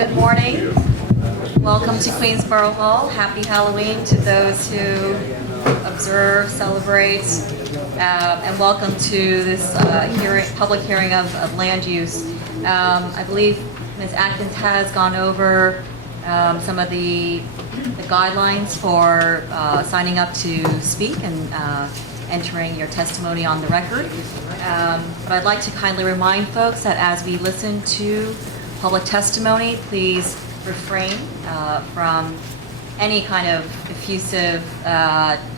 Good morning. Welcome to Queensborough Hall. Happy Halloween to those who observe, celebrate, and welcome to this public hearing of land use. I believe Ms. Atkins has gone over some of the guidelines for signing up to speak and entering your testimony on the record. But I'd like to kindly remind folks that as we listen to public testimony, please refrain from any kind of effusive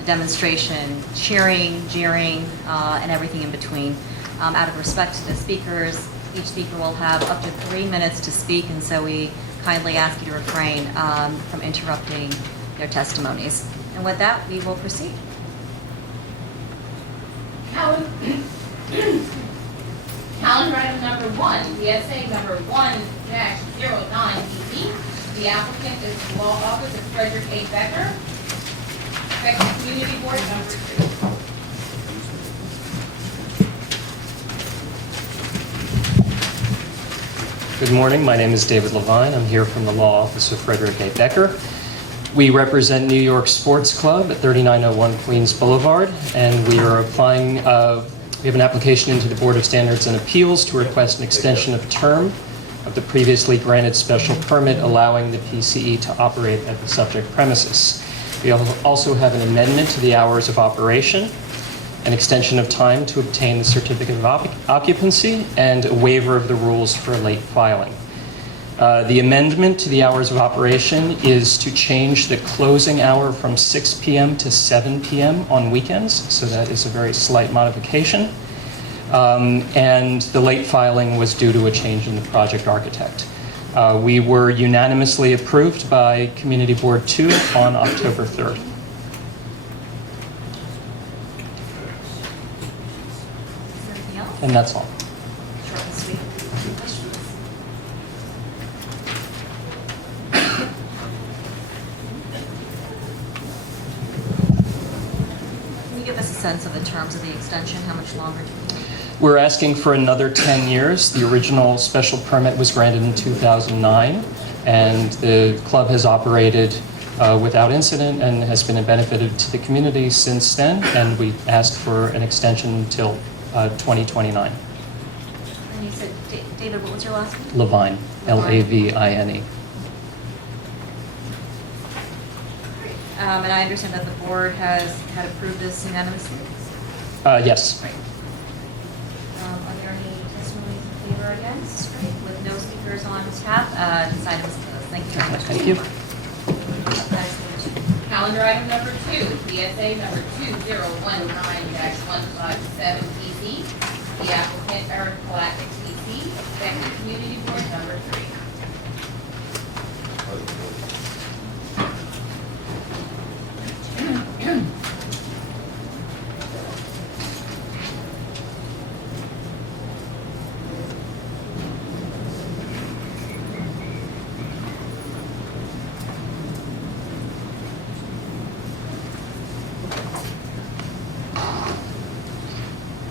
demonstration, cheering, jeering, and everything in between. Out of respect to the speakers, each speaker will have up to 3 minutes to speak, and so we kindly ask you to refrain from interrupting their testimonies. And with that, we will proceed. Calendar item number 1, DSA number 1-09DB. The applicant is the Law Office of Frederick A. Becker. Becker Community Board number 2. Good morning. My name is David Levine. I'm here from the Law Office of Frederick A. Becker. We represent New York Sports Club at 3901 Queens Boulevard, and we are applying, we have an application into the Board of Standards and Appeals to request an extension of term of the previously granted special permit allowing the PCE to operate at the subject premises. We also have an amendment to the hours of operation, an extension of time to obtain the certificate of occupancy, and a waiver of the rules for late filing. The amendment to the hours of operation is to change the closing hour from 6 p.m. to 7 p.m. on weekends, so that is a very slight modification. And the late filing was due to a change in the project architect. We were unanimously approved by Community Board 2 on October 3rd. Is there anything else? And that's all. Short and sweet. Questions? Can you give us a sense of the terms of the extension? How much longer do we need? We're asking for another 10 years. The original special permit was granted in 2009, and the club has operated without incident and has been a benefit to the community since then, and we asked for an extension until 2029. And you said, David, what was your last name? Levine, L-A-V-I-N-E. And I understand that the board had approved this unanimously? Yes. Right. Are there any testimonies in favor or against? Great. With no speakers on behalf, this item is closed. Thank you very much. Thank you. That is number 2. Calendar item number 2, DSA number 2019-157PC. The applicant Eric Palatnik, PC. Becker Community Board number 3.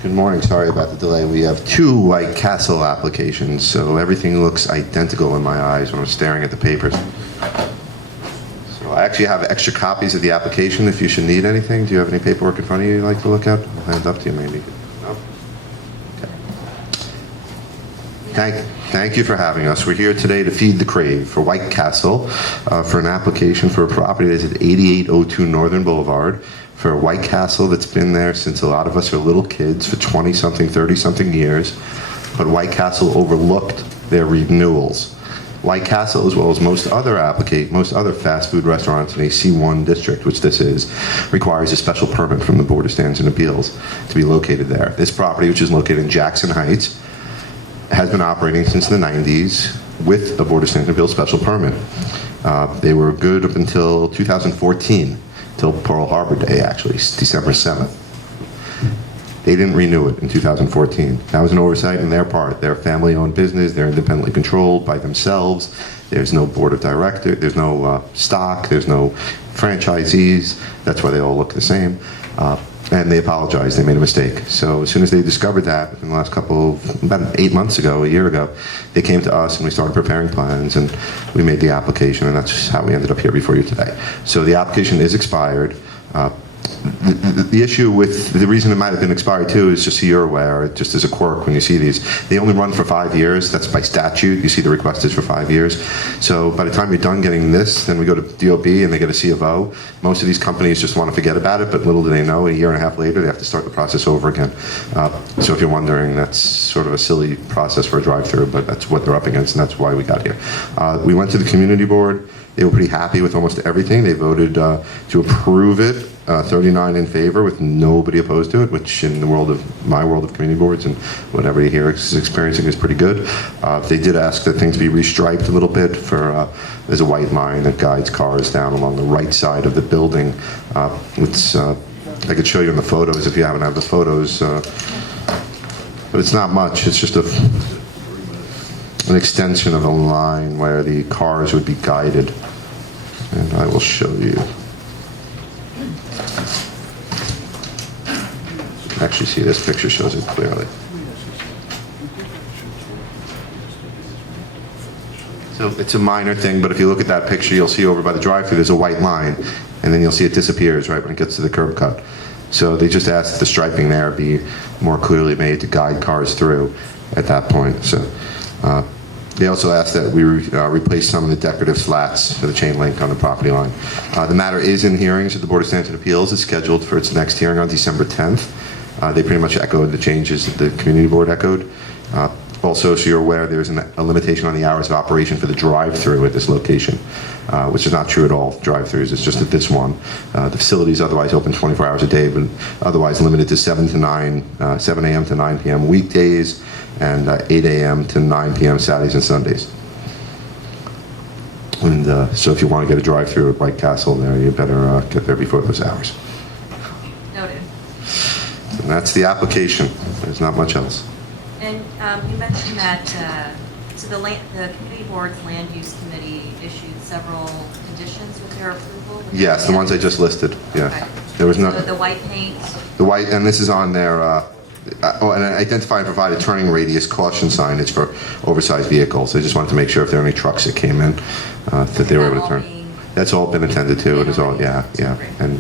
Good morning. Sorry about the delay. We have 2 White Castle applications, so everything looks identical in my eyes when I'm staring at the papers. So I actually have extra copies of the application if you should need anything. Do you have any paperwork in front of you you'd like to look at? I'll hand it up to you maybe. No? Okay. Thank you for having us. We're here today to feed the crave for White Castle for an application for a property that's at 8802 Northern Boulevard, for a White Castle that's been there since a lot of us are little kids for 20-something, 30-something years, but White Castle overlooked their renewals. White Castle, as well as most other fast food restaurants in a C1 district, which this is, requires a special permit from the Board of Standards and Appeals to be located there. This property, which is located in Jackson Heights, has been operating since the 90s with a Board of Standards and Appeals special permit. They were good up until 2014. Till Pearl Harbor Day, actually, December 7th. They didn't renew it in 2014. That was an oversight on their part. They're a family-owned business. They're independently controlled by themselves. There's no board of directors. There's no stock. There's no franchisees. That's why they all look the same. and they apologized. They made a mistake. So as soon as they discovered that, in the last about 8 months ago, a year ago, they came to us and we started preparing plans and we made the application, and that's how we ended up here before you today. So the application is expired. The issue with the reason it might have been expired too is just so you're aware, just as a quirk when you see these, they only run for 5 years. That's by statute. You see the request is for 5 years. So by the time you're done getting this, then we go to DOB and they get a C of O. Most of these companies just want to forget about it, but little do they know, a year and a half later, they have to start the process over again. So if you're wondering, that's sort of a silly process for a drive-through, but that's what they're up against, and that's why we got here. We went to the community board. They were pretty happy with almost everything. They voted to approve it, 39 in favor with nobody opposed to it, which in the my world of community boards and what everybody here is experiencing is pretty good. They did ask that things be restriped a little bit for, there's a white line that guides cars down along the right side of the building. I could show you in the photos if you haven't had the photos, but it's not much. It's just an extension of a line where the cars would be guided. And I will show you. Actually, see, this picture shows it clearly. So it's a minor thing, but if you look at that picture, you'll see over by the drive-thru there's a white line, and then you'll see it disappears right when it gets to the curb cut. So they just asked that the striping there be more clearly made to guide cars through at that point. So they also asked that we replace some of the decorative slats for the chain link on the property line. The matter is in hearings at the Board of Standards and Appeals. It's scheduled for its next hearing on December 10th. They pretty much echoed the changes that the community board echoed. Also, so you're aware, there's a limitation on the hours of operation for the drive-through at this location, which is not true at all. Drive-throughs, it's just at this one. The facility is otherwise open 24 hours a day, but otherwise limited to 7 a.m. to 9 p.m. weekdays, and 8 a.m. to 9 p.m. Saturdays and Sundays. And so if you want to get a drive-through at White Castle there, you better get there before those hours. Noted. And that's the application. There's not much else. And you mentioned that, so the community board's land use committee issued several conditions with their approval? Yes, the ones I just listed, yeah. Okay. There was no... So the white paint? The white, and this is on their, and identify and provide a turning radius caution signage for oversized vehicles. They just wanted to make sure if there are any trucks that came in, that they were able to turn. That's all been attended to. It is all, yeah. And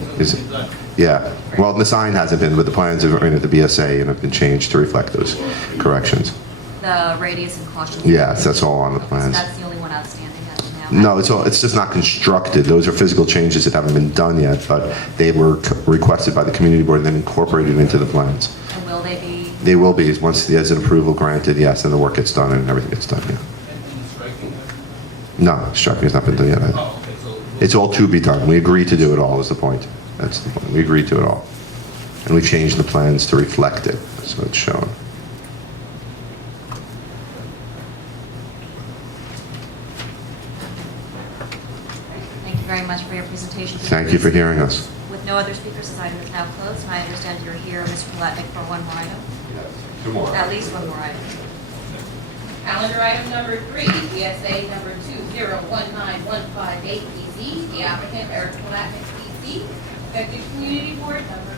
yeah. Well, the sign hasn't been, but the plans are in at the BSA and have been changed to reflect those corrections. The radius and caution? Yes, that's all on the plans. So that's the only one outstanding as of now? No, it's just not constructed. Those are physical changes that haven't been done yet, but they were requested by the community board and then incorporated into the plans. And will they be? They will be, once there's an approval granted, yes, and the work gets done and everything gets done, yeah. No, striking has not been done yet. It's all to be done. We agreed to do it all is the point. That's the point. We agreed to it all. And we changed the plans to reflect it, so it's shown. Thank you very much for your presentation. Thank you for hearing us. With no other speakers, this item is now closed, and I understand you're here, Mr. Palatnik, for one more item? Two more. At least one more item. Calendar item number 3, PSA number 2019158BZ, the applicant Eric Palatnik, PC, effective community board number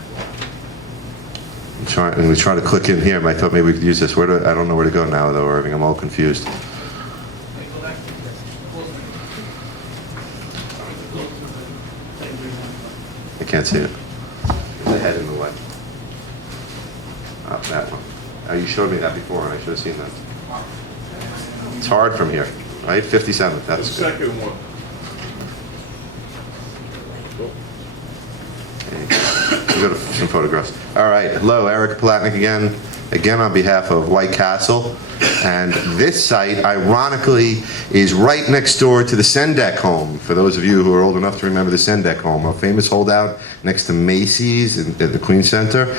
4. And we try to click in here, but I thought maybe we could use this. I don't know where to go now, though, Irving. I'm all confused. I can't see it. There's a head in the way. That one. You showed me that before, and I should have seen that. It's hard from here, right? 57th, that's The good. second one. We go to some photographs. All right, hello, Eric Palatnik again on behalf of White Castle. And this site, ironically, is right next door to the Sendek home. For those of you who are old enough to remember the Sendek home, a famous holdout next to Macy's at the Queen Center,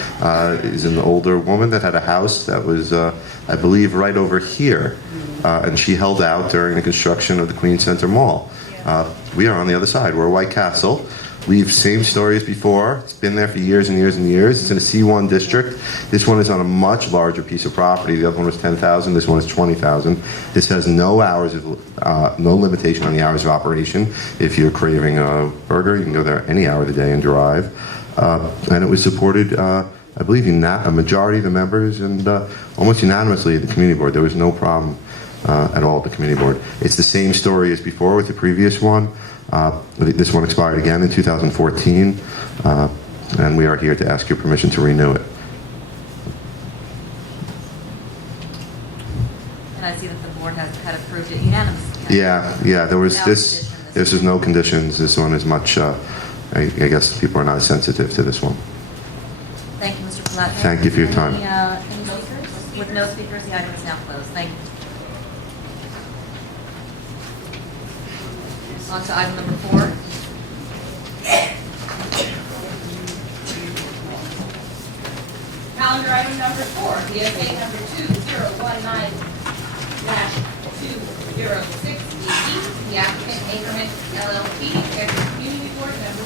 is an older woman that had a house that was, I believe, right over here. And she held out during the construction of the Queen Center Mall. We are on the other side. We're White Castle. We've same story as before. It's been there for years and years and years. It's in a C1 district. This one is on a much larger piece of property. The other one was 10,000. This one is 20,000. This has no hours of, no limitation on the hours of operation. If you're craving a burger, you can go there any hour of the day and drive. And it was supported, I believe, a majority of the members and almost unanimously at the community board. There was no problem at all at the community board. It's the same story as before with the previous one. This one expired again in 2014, and we are here to ask your permission to renew it. And I see that the board had approved it unanimously. Yeah, there was Without this. condition, This is no conditions. This one is much. I guess people are not sensitive to this one. Thank you, Mr. Palatnik. Thank you for your time. Any speakers? With no speakers, the item is now closed. Thank you. On to item number 4. Calendar item number 4, PSA number 2019-206DE, the applicant Ackerman LLP, Fairfield Community Board member.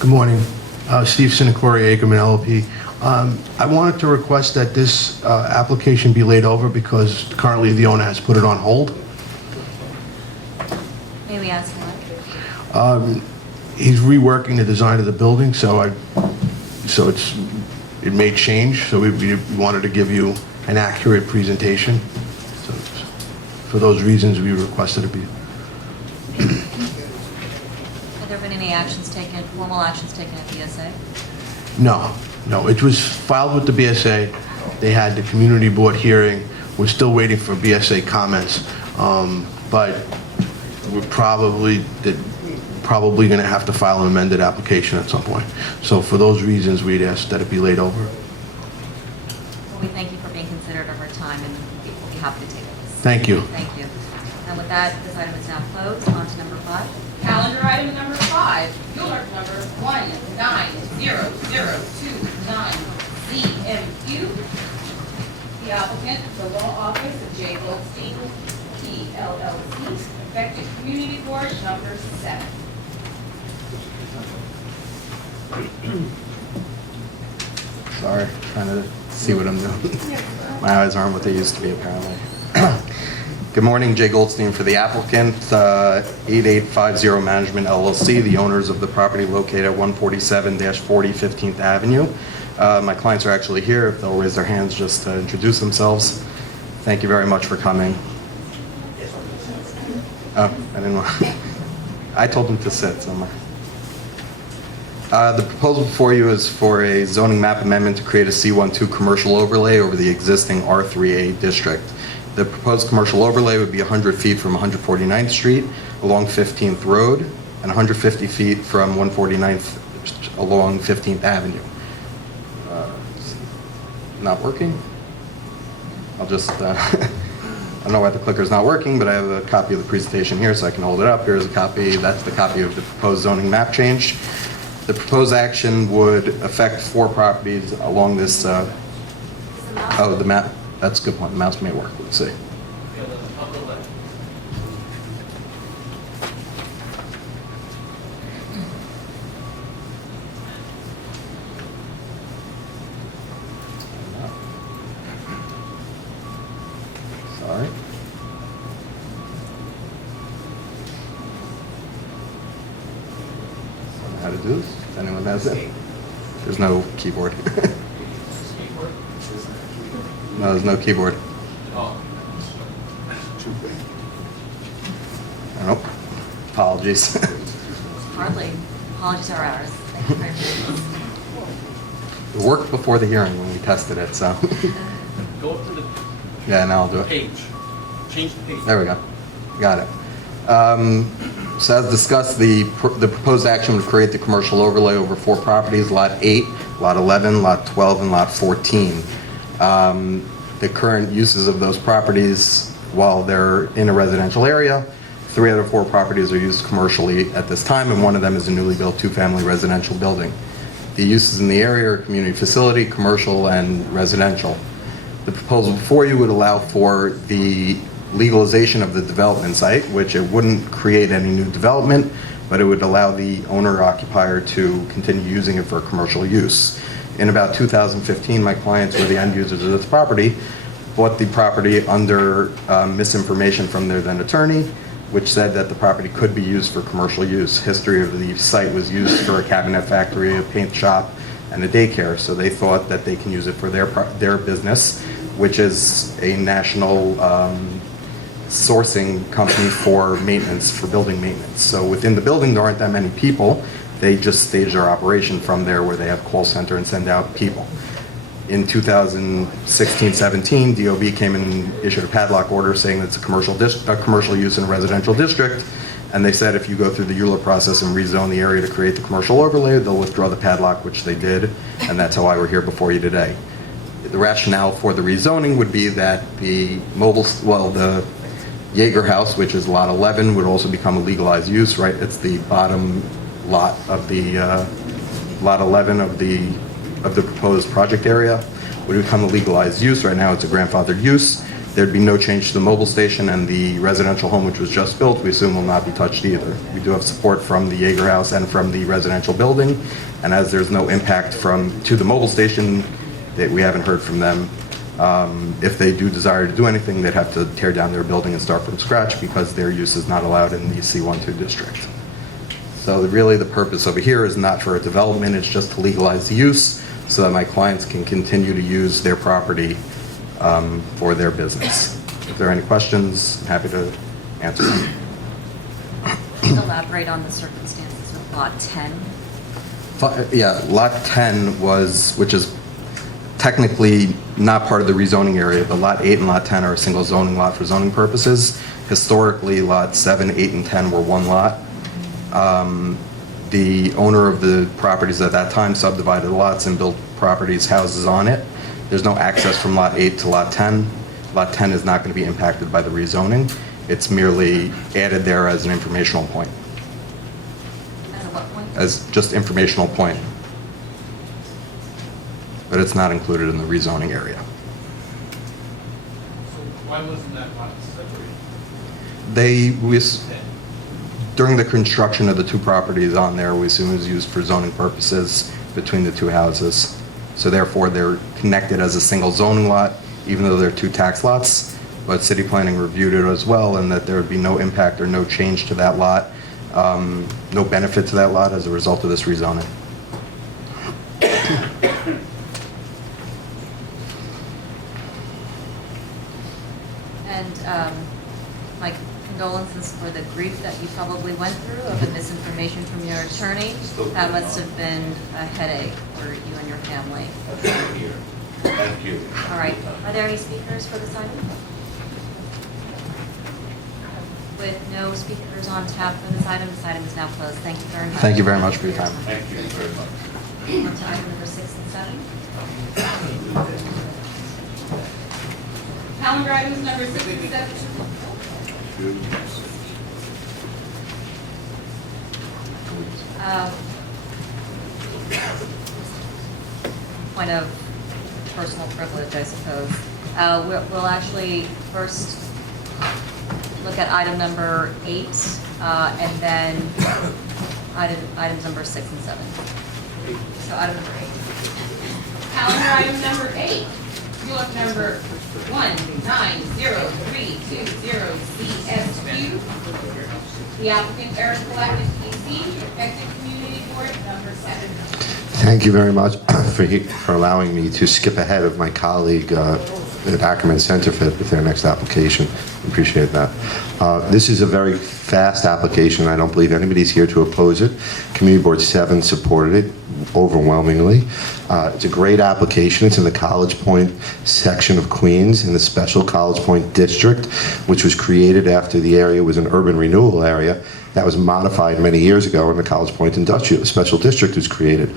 Good morning. Steve Sinacori, Ackerman LLP. I wanted to request that this application be laid over because currently the owner has put it on hold. May we ask why? He's reworking the design of the building, so it may change. So we wanted to give you an accurate presentation. So for those reasons, we requested it be. Have there been any actions taken, formal actions taken at BSA? No. It was filed with the BSA. They had the community board hearing. We're still waiting for BSA comments, but we're probably going to have to file an amended application at some point. So for those reasons, we'd ask that it be laid over. Well, we thank you for being considerate of our time, and we'll be happy to take this. Thank you. Thank you. And with that, this item is now closed. On to number 5. Calendar item number 5, Mueller number 190229ZMQ. The applicant, the law office of J. Goldstein, PLLC, effective community board number 7. Sorry, trying to see what I'm doing. My eyes aren't what they used to be, apparently. Good morning, Jay Goldstein for the applicant, 8850 Management LLC, the owners of the property located at 147-40 15th Avenue. My clients are actually here. If they'll raise their hands just to introduce themselves. Thank you very much for coming. Oh, I didn't want. I told them to sit somewhere. The proposal before you is for a zoning map amendment to create a C12 commercial overlay over the existing R3A district. The proposed commercial overlay would be 100 feet from 149th Street along 15th Road and 150 feet from 149th along 15th Avenue. Not working? I'll just, I don't know why the clicker's not working, but I have a copy of the presentation here so I can hold it up. Here's a copy, that's the copy of the proposed zoning map change. The proposed action would affect 4 properties along this, the map, that's a good point, the mouse may work, let's see. Sorry. How to do this? If anyone has it? There's no keyboard. No, there's no keyboard. Nope. Apologies. Hardly. Apologies are ours. Thank you very much. It worked before the hearing when we tested it, so. Go up to the Yeah, now I'll do it. page. Change the page. There we go. Got it. So as discussed, the proposed action would create the commercial overlay over 4 properties, Lot 8, Lot 11, Lot 12, and Lot 14. The current uses of those properties, while they're in a residential area, 3 out of 4 properties are used commercially at this time, and one of them is a newly built 2-family residential building. The uses in the area are community facility, commercial, and residential. The proposal before you would allow for the legalization of the development site, which it wouldn't create any new development, but it would allow the owner or occupier to continue using it for commercial use. In about 2015, my clients were the end users of this property, bought the property under misinformation from their then attorney, which said that the property could be used for commercial use. History of the site was used for a cabinet factory, a paint shop, and a daycare, so they thought that they can use it for their business, which is a national sourcing company for maintenance, for building maintenance. So within the building, there aren't that many people. They just stage their operation from there where they have call center and send out people. In 2016-17, DOB came and issued a padlock order saying that it's a commercial use in a residential district, and they said if you go through the EULA process and rezone the area to create the commercial overlay, they'll withdraw the padlock, which they did, and that's how we're here before you today. The rationale for the rezoning would be that the the Jaeger House, which is lot 11, would also become a legalized use, right? It's the bottom lot of the lot 11 of the proposed project area, would become a legalized use. Right now, it's a grandfathered use. There'd be no change to the mobile station, and the residential home, which was just built, we assume will not be touched either. We do have support from the Jaeger House and from the residential building, and as there's no impact to the mobile station, that we haven't heard from them. If they do desire to do anything, they'd have to tear down their building and start from scratch because their use is not allowed in the C12 district. So really the purpose over here is not for a development, it's just to legalize the use so that my clients can continue to use their property for their business. If there are any questions, I'm happy to answer them. Can you elaborate on the circumstances with lot 10? Yeah, lot 10 which is technically not part of the rezoning area, but lot 8 and lot 10 are a single zoning lot for zoning purposes. Historically, lot 7, 8, and 10 were one lot. The owner of the properties at that time subdivided the lots and built houses on it. There's no access from lot 8 to lot 10. Lot 10 is not going to be impacted by the rezoning. It's merely added there as an informational point. As a what point? As just informational point. But it's not included in the rezoning area. So why wasn't that lot separated? During the construction of the two properties on there, we assume it was used for zoning purposes between the two houses. So therefore, they're connected as a single zoning lot, even though they're two tax lots. But city planning reviewed it as well, and that there would be no impact or no change to that lot, no benefit to that lot as a result of this rezoning. And my condolences for the grief that you probably went through of the misinformation from your attorney. That must have been a headache for you and your family. Thank you. All right. Are there any speakers for this item? With no speakers on tap for this item is now closed. Thank you very much. Thank you very much for your time. Thank you very much. On to item number 6 and 7. Calendar items number 6 and 7. Point of personal privilege, I suppose. We'll actually first look at item number 8, and then items number 6 and 7. So item number 8. Calendar item number 8. ULF number 1903220CSQ. The applicant Eric Galactus, PC, effective community board number 7. Thank you very much for allowing me to skip ahead of my colleague at Ackerman Centerfit with their next application. Appreciate that. This is a very fast application. I don't believe anybody's here to oppose it. Community Board 7 supported it overwhelmingly. It's a great application. It's in the College Point section of Queens in the special College Point district, which was created after the area was an urban renewal area that was modified many years ago, and the College Point Industrial Special District was created.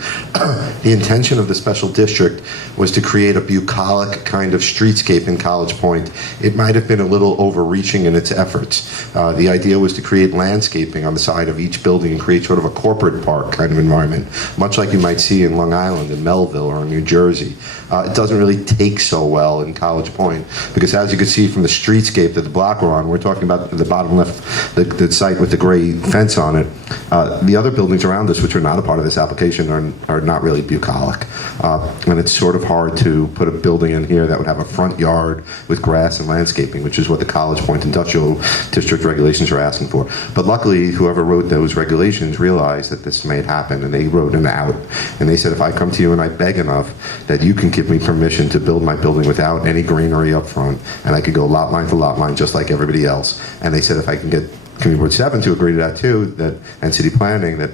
The intention of the special district was to create a bucolic kind of streetscape in College Point. It might have been a little overreaching in its efforts. The idea was to create landscaping on the side of each building and create sort of a corporate park kind of environment, much like you you might see in Long Island, in Melville, or in New Jersey. It doesn't really take so well in College Point, because as you can see from the streetscape that the block we're on, we're talking about the bottom left, the site with the gray fence on it. The other buildings around us, which are not a part of this application, are not really bucolic. And it's sort of hard to put a building in here that would have a front yard with grass and landscaping, which is what the College Point Industrial District regulations are asking for. But luckily, whoever wrote those regulations realized that this may happen, and they wrote an out. And they said, if I come to you and I beg enough that you can give me permission to build my building without any greenery up front, and I could go lot line for lot line just like everybody else. And they said if I can get Community Board 7 to agree to that too, and City Planning, that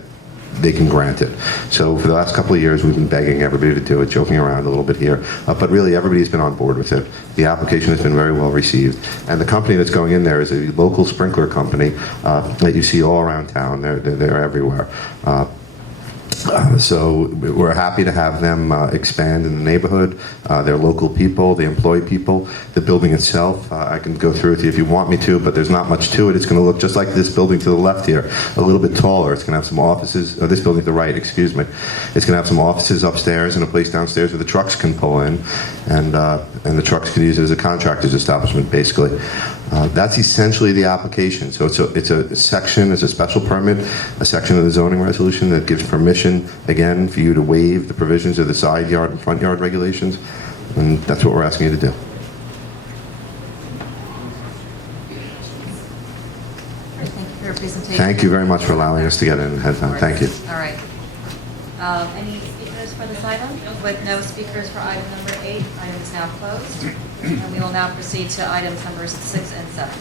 they can grant it. So for the last couple of years, we've been begging everybody to do it, joking around a little bit here. But really, everybody's been on board with it. The application has been very well received. And the company that's going in there is a local sprinkler company that you see all around town. They're everywhere. So we're happy to have them expand in the neighborhood. They're local people, they employ people. The building itself, I can go through with you if you want me to, but there's not much to it. It's going to look just like this building to the left here, a little bit taller. It's going to have some offices, this building to the right, excuse me. It's going to have some offices upstairs and a place downstairs where the trucks can pull in, and the trucks can use it as a contractor's establishment, basically. That's essentially the application. So it's a section, it's a special permit, a section of the zoning resolution that gives permission, again, for you to waive the provisions of the side yard and front yard regulations, and that's what we're asking you to do. Thank you for your presentation. Thank you very much for allowing us to get in ahead of time. Thank you. All right. Any speakers for this item? With no speakers for item number 8, item is now closed. And we will now proceed to items numbers 6 and 7.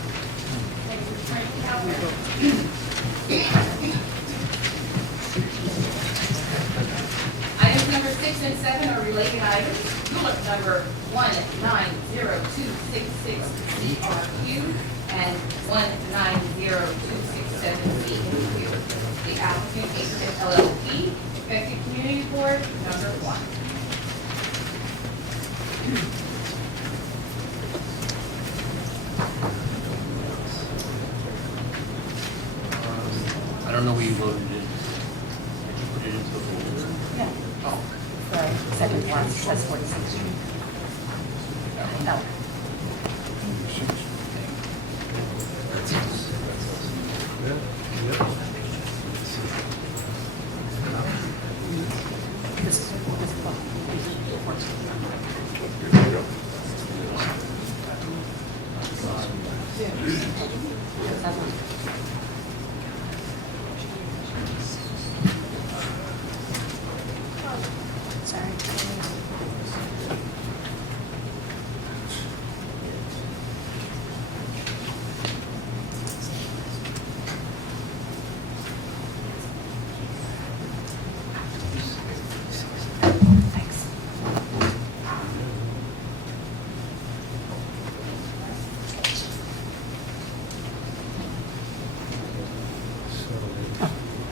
Items number 6 and 7 are related items. Tulip number 190266CRQ and 190267CQ. The applicant Ackerman LLP, effective community board number 1. I don't know where you loaded it. Did you put it into the folder? Yeah. Oh. Sorry, second one says 46th Street. No. This is 14.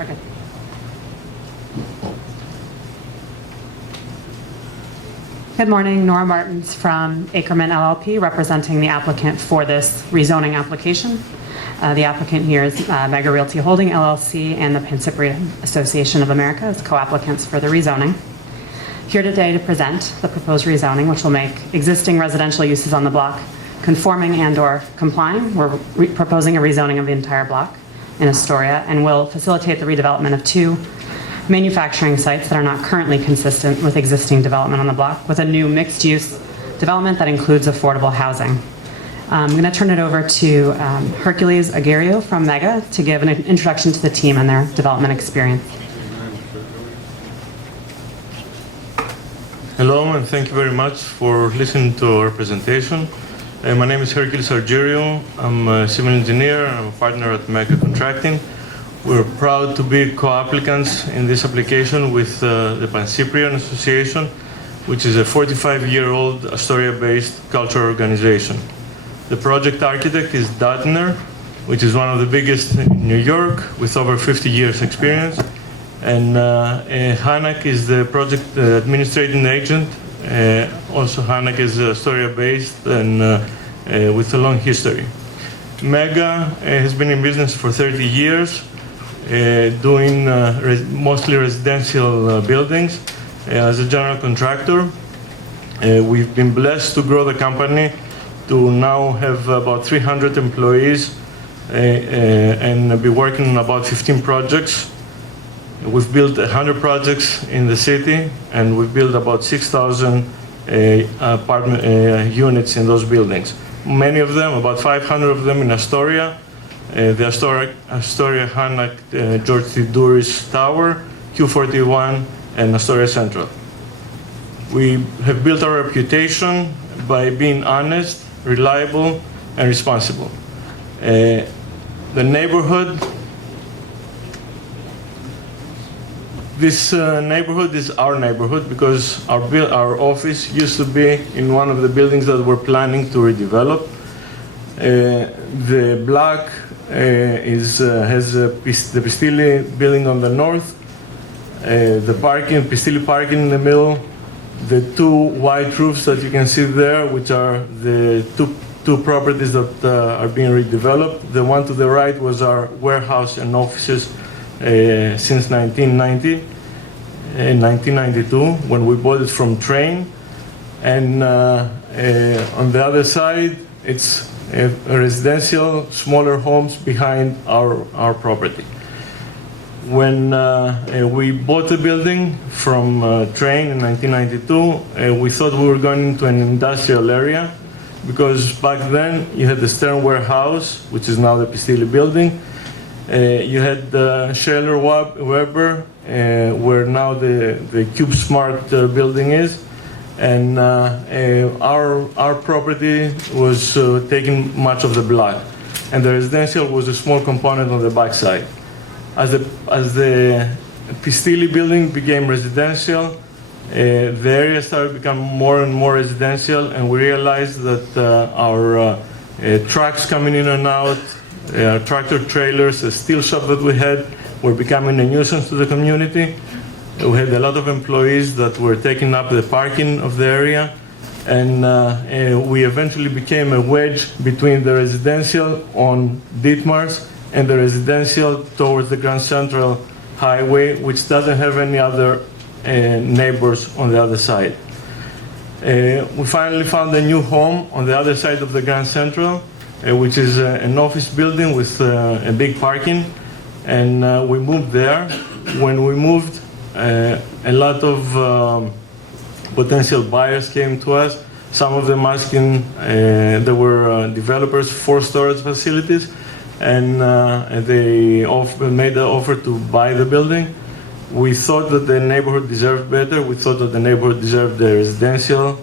Okay. Good morning, Nora Martins from Ackerman LLP, representing the applicant for this rezoning application. The applicant here is Mega Realty Holding LLC and the Pansipri Association of America as co-applicants for the rezoning. Here today to present the proposed rezoning, which will make existing residential uses on the block conforming and/or complying. We're proposing a rezoning of the entire block in Astoria and will facilitate the redevelopment of 2 manufacturing sites that are not currently consistent with existing development on the block, with a new mixed-use development that includes affordable housing. I'm going to turn it over to Hercules Aguirre from Mega to give an introduction to the team and their development experience. Hello, and thank you very much for listening to our presentation. My name is Hercules Aguirre. I'm a civil engineer. I'm a partner at Mega Contracting. We're proud to be co-applicants in this application with the Pancyprian Association, which is a 45-year-old Astoria-based cultural organization. The project architect is Dattner, which is one of the biggest in New York, with over 50 years experience. And Hanak is the project administrating agent. Also, Hanak is Astoria-based and with a long history. Mega has been in business for 30 years. doing mostly residential buildings as a general contractor. We've been blessed to grow the company to now have about 300 employees and be working on about 15 projects. We've built 100 projects in the city, and we've built about 6,000 apartment units in those buildings. Many of them, about 500 of them in Astoria, the Astoria Hanak George T. Duris Tower, Q41, and Astoria Central. We have built our reputation by being honest, reliable, and responsible. The neighborhood, this neighborhood is our neighborhood because our office used to be in one of the buildings that we're planning to redevelop. The block has the Pistilli building on the north, the parking, Pistilli parking in the middle, the two white roofs that you can see there, which are the two properties that are being redeveloped. The one to the right was our warehouse and offices since 1990, in 1992, when we bought it from Train. And on the other side, it's a residential, smaller homes behind our property. When we bought the building from Train in 1992, we thought we were going into an industrial area, because back then you had the Stern Warehouse, which is now the Pistilli building. You had Shaler Weber, where now the Cube Smart building is. And our property was taking much of the block. And the residential was a small component on the backside. As the Pistilli building became residential, the area started to become more and more residential, and we realized that our trucks coming in and out, tractor trailers, the steel shop that we had, were becoming a nuisance to the community. We had a lot of employees that were taking up the parking of the area, and we eventually became a wedge between the residential on Ditmars and the residential towards the Grand Central Highway, which doesn't have any other neighbors on the other side. We finally found a new home on the other side of the Grand Central, which is an office building with a big parking, and we moved there. When we moved, a lot of potential buyers came to us, some of them asking, there were developers for storage facilities, and they made the offer to buy the building. We thought that the neighborhood deserved better. We thought that the neighborhood deserved the residential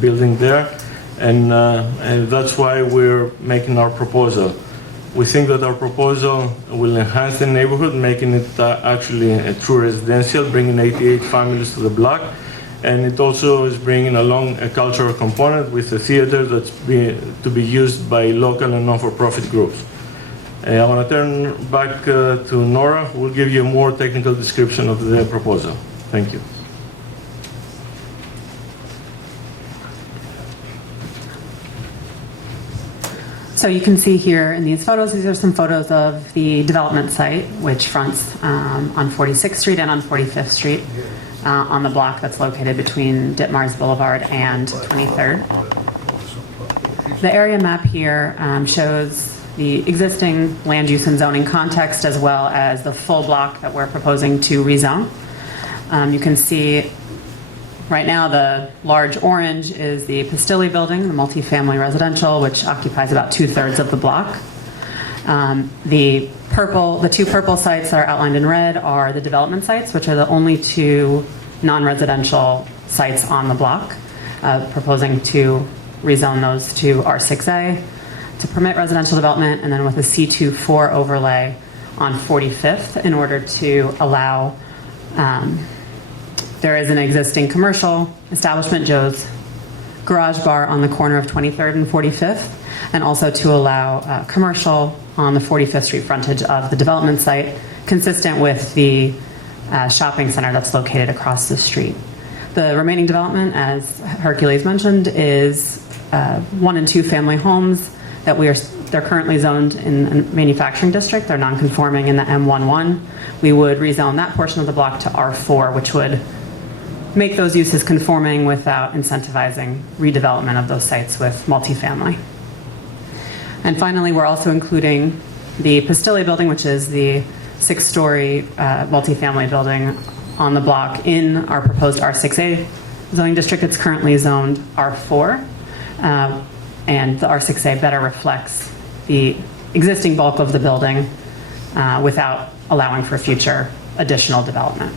building there, and that's why we're making our proposal. We think that our proposal will enhance the neighborhood, making it actually a true residential, bringing 88 families to the block, and it also is bringing along a cultural component with a theater that's to be used by local and non-for-profit groups. I want to turn back to Nora, who will give you a more technical description of the proposal. Thank you. So you can see here in these photos, these are some photos of the development site, which fronts on 46th Street and on 45th Street on the block that's located between Ditmars Boulevard and 23rd. The area map here shows the existing land use and zoning context, as well as the full block that we're proposing to rezone. You can see right now the large orange is the Pistilli building, the multifamily residential, which occupies about 2/3 of the block. The two purple sites that are outlined in red are the development sites, which are the only two non-residential sites on the block, proposing to rezone those to R6A to permit residential development, and then with a C24 overlay on 45th in order to allow, there is an existing commercial establishment, Joe's Garage Bar, on the corner of 23rd and 45th, and also to allow commercial on the 45th Street frontage of the development site, consistent with the shopping center that's located across the street. The remaining development, as Hercules mentioned, is 1 and 2 family homes that they're currently zoned in a manufacturing district. They're non-conforming in the M11. We would rezone that portion of the block to R4, which would make those uses conforming without incentivizing redevelopment of those sites with multifamily. And finally, we're also including the Pastille building, which is the 6-story multifamily building on the block in our proposed R6A zoning district. It's currently zoned R4, and the R6A better reflects the existing bulk of the building without allowing for future additional development.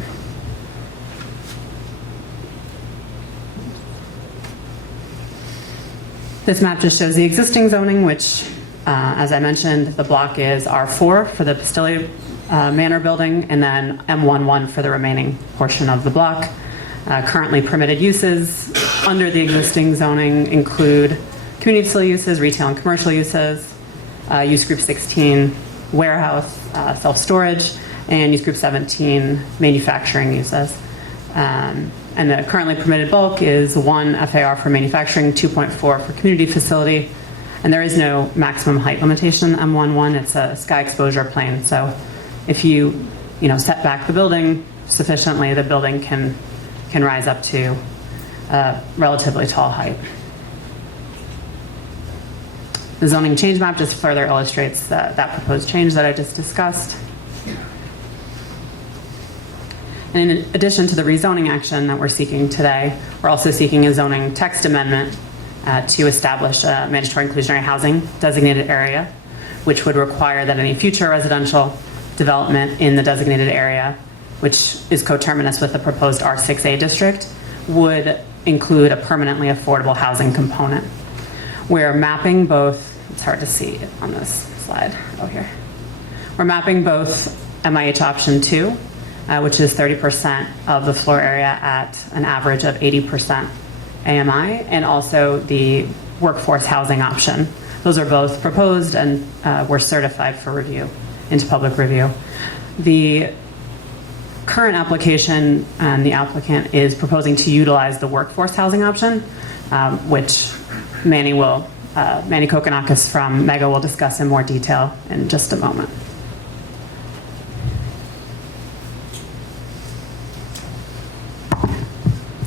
This map just shows the existing zoning, which, as I mentioned, the block is R4 for the Pastille Manor building, and then M11 for the remaining portion of the block. Currently permitted uses under the existing zoning include community facility uses, retail and commercial uses, use group 16, warehouse, self-storage, and use group 17, manufacturing uses. And the currently permitted bulk is 1 FAR for manufacturing, 2.4 for community facility, and there is no maximum height limitation in M11. It's a sky exposure plane, so if you set back the building sufficiently, the building can rise up to a relatively tall height. The zoning change map just further illustrates that proposed change that I just discussed. And in addition to the rezoning action that we're seeking today, we're also seeking a zoning text amendment to establish a mandatory inclusionary housing designated area, which would require that any future residential development in the designated area, which is coterminous with the proposed R6A district, would include a permanently affordable housing component. We're mapping both, it's hard to see on this slide, here. We're mapping both MIH option 2, which is 30% of the floor area at an average of 80% AMI, and also the workforce housing option. Those are both proposed and were certified for review into public review. The current application and the applicant is proposing to utilize the workforce housing option, which Manny Kokonakis from Mega will discuss in more detail in just a moment.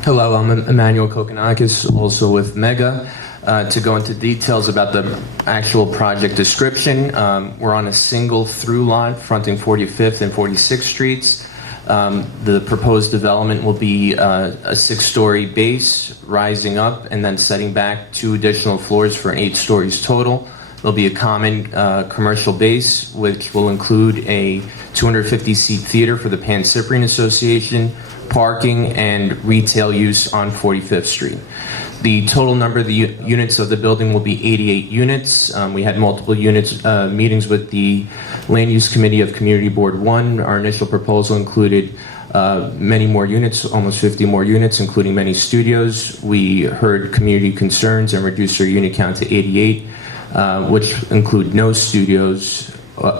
Hello, I'm Emmanuel Kokonakis, also with Mega. To go into details about the actual project description, we're on a single through lot fronting 45th and 46th Streets. The proposed development will be a 6-story base rising up and then setting back 2 additional floors for 8 stories total. There'll be a common commercial base, which will include a 250-seat theater for the Pan Cyprian Association, parking, and retail use on 45th Street. The total number of the units of the building will be 88 units. We had multiple meetings with the Land Use Committee of Community Board 1. Our initial proposal included many more units, almost 50 more units, including many studios. We heard community concerns and reduced our unit count to 88, which include no studios,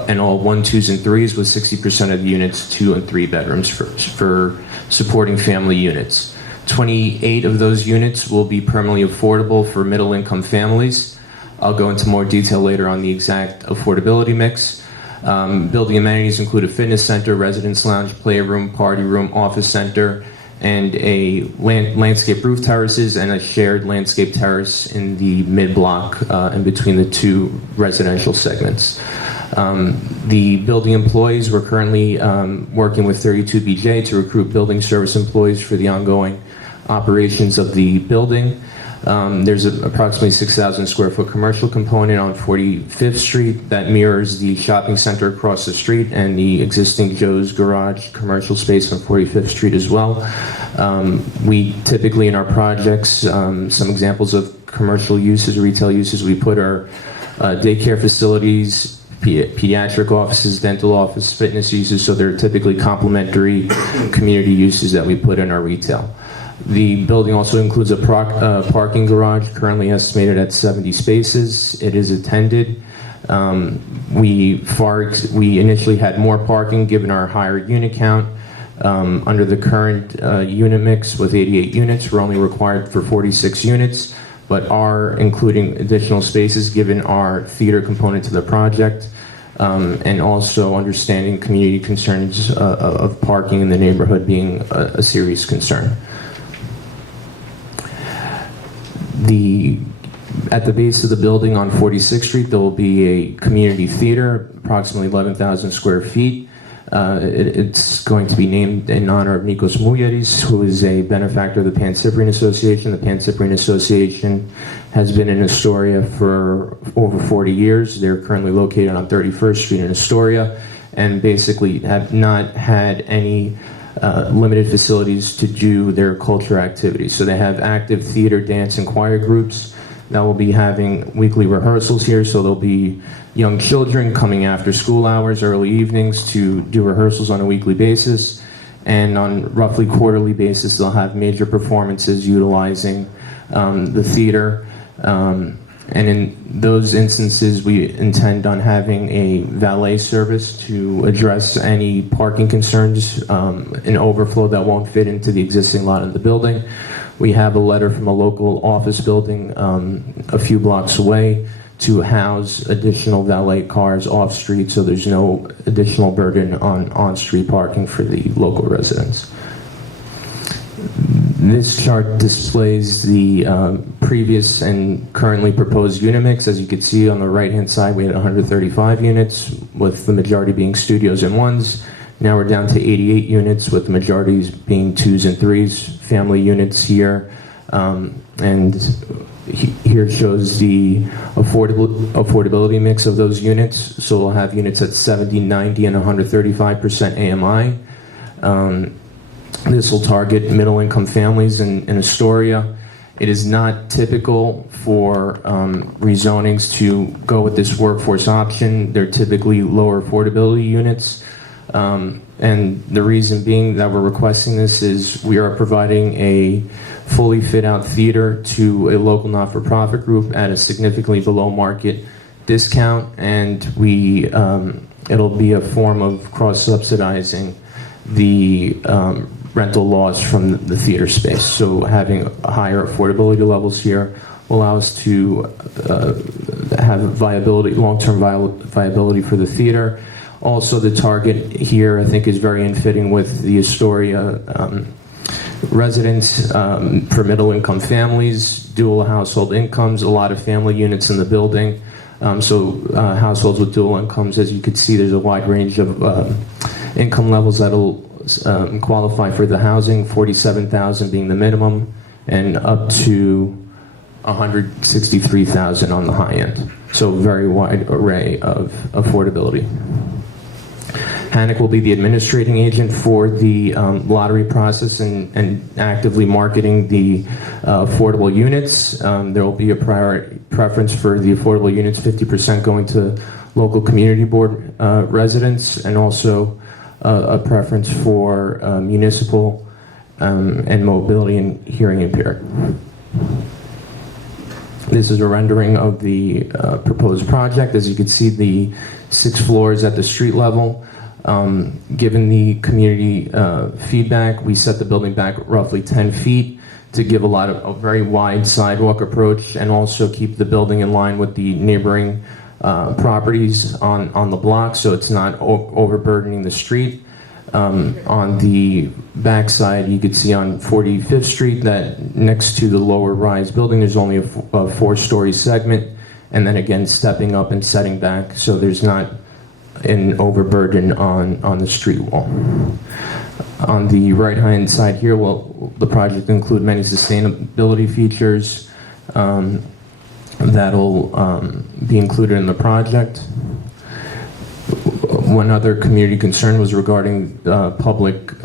and all 1, 2s, and 3s, with 60% of the units 2 and 3 bedrooms for supporting family units. 28 of those units will be permanently affordable for middle-income families. I'll go into more detail later on the exact affordability mix. Building amenities include a fitness center, residence lounge, playroom, party room, office center, and a landscape roof terraces and a shared landscape terrace in the mid-block in between the 2 residential segments. The building employees, we're currently working with 32BJ to recruit building service employees for the ongoing operations of the building. There's approximately 6,000 square foot commercial component on 45th Street that mirrors the shopping center across the street and the existing Joe's Garage commercial space on 45th Street as well. We typically in our projects, some examples of commercial uses, retail uses, we put our daycare facilities, pediatric offices, dental office, fitness uses, so they're typically complementary community uses that we put in our retail. The building also includes a parking garage, currently estimated at 70 spaces. It is attended. We initially had more parking given our higher unit count. Under the current unit mix with 88 units, we're only required for 46 units. but are including additional spaces given our theater component to the project, and also understanding community concerns of parking in the neighborhood being a serious concern. At the base of the building on 46th Street, there will be a community theater, approximately 11,000 square feet. It's going to be named in honor of Nikos Mouyeris, who is a benefactor of the Pan-Cyprian Association. The Pan-Cyprian Association has been in Astoria for over 40 years. They're currently located on 31st Street in Astoria, and basically have not had any limited facilities to do their culture activities. So they have active theater, dance, and choir groups that will be having weekly rehearsals here. So there'll be young children coming after school hours, early evenings, to do rehearsals on a weekly basis. And on roughly quarterly basis, they'll have major performances utilizing the theater. And in those instances, we intend on having a valet service to address any parking concerns, an overflow that won't fit into the existing lot of the building. We have a letter from a local office building a few blocks away to house additional valet cars off-street, so there's no additional burden on on-street parking for the local residents. This chart displays the previous and currently proposed unit mix. As you can see on the right-hand side, we had 135 units, with the majority being studios and ones. Now we're down to 88 units, with the majorities being twos and threes, family units here. And here shows the affordability mix of those units. So we'll have units at 70, 90, and 135% AMI. This will target middle-income families in Astoria. It is not typical for rezonings to go with this workforce option. They're typically lower affordability units. And the reason being that we're requesting this is we are providing a fully fit-out theater to a local not-for-profit group at a significantly below market discount, and it'll be a form of cross-subsidizing the rental loss from the theater space. So having higher affordability levels here will allow us to have viability, long-term viability for the theater. Also, the target here, I think, is very in fitting with the Astoria residents for middle-income families, dual household incomes, a lot of family units in the building. Households with dual incomes, as you can see, there's a wide range of income levels that'll qualify for the housing, 47,000 being the minimum, and up to 163,000 on the high end. So very wide array of affordability. HANIC will be the administrating agent for the lottery process and actively marketing the affordable units. There will be a preference for the affordable units, 50% going to local community board residents, and also a preference for municipal and mobility and hearing impaired. This is a rendering of the proposed project. As you can see, the 6 floors at the street level. Given the community feedback, we set the building back roughly 10 feet to give a very wide sidewalk approach, and also keep the building in line with the neighboring properties on the block, so it's not overburdening the street. On the back side, you could see on 45th Street that next to the lower rise building, there's only a 4-story segment, and then again stepping up and setting back, so there's not an overburden on the street wall. On the right-hand side here, the project include many sustainability features that'll be included in the project. One other community concern was regarding public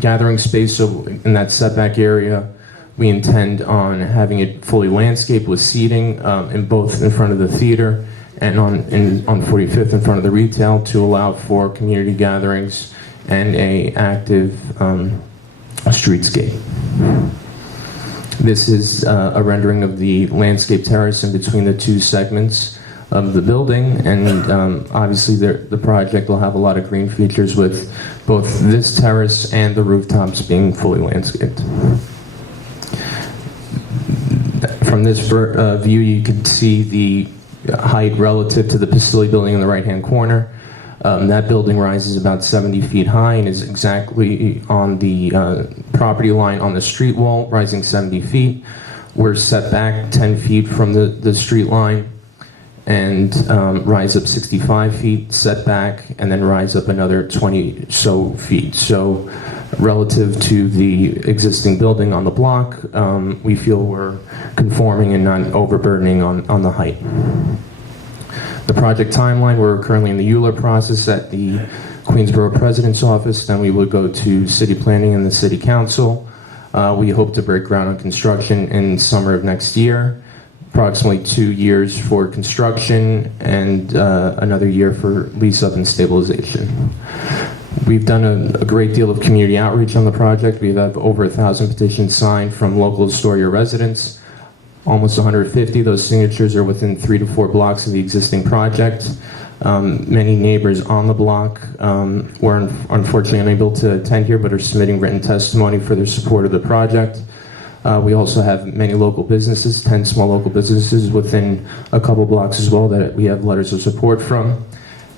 gathering space. So in that setback area, we intend on having it fully landscaped with seating in both in front of the theater and on 45th in front of the retail, to allow for community gatherings and a active streetscape. This is a rendering of the landscape terrace in between the 2 segments of the building, and obviously the project will have a lot of green features, with both this terrace and the rooftops being fully landscaped. From From this view, you can see the height relative to the Pasilli building in the right-hand corner. That building rises about 70 feet high and is exactly on the property line on the street wall, rising 70 feet. We're set back 10 feet from the street line and rise up 65 feet, set back, and then rise up another 20 so feet. So relative to the existing building on the block, we feel we're conforming and not overburdening on the height. The project timeline, we're currently in the EULA process at the Queensborough President's Office, then we will go to City Planning and the City Council. We hope to break ground on construction in summer of next year, approximately 2 years for construction and another year for lease up and stabilization. We've done a great deal of community outreach on the project. We have over 1,000 petitions signed from local Astoria residents. Almost 150 of those signatures are within 3 to 4 blocks of the existing project. Many neighbors on the block were unfortunately unable to attend here but are submitting written testimony for their support of the project. We also have many local businesses, 10 small local businesses within a couple blocks as well that we have letters of support from.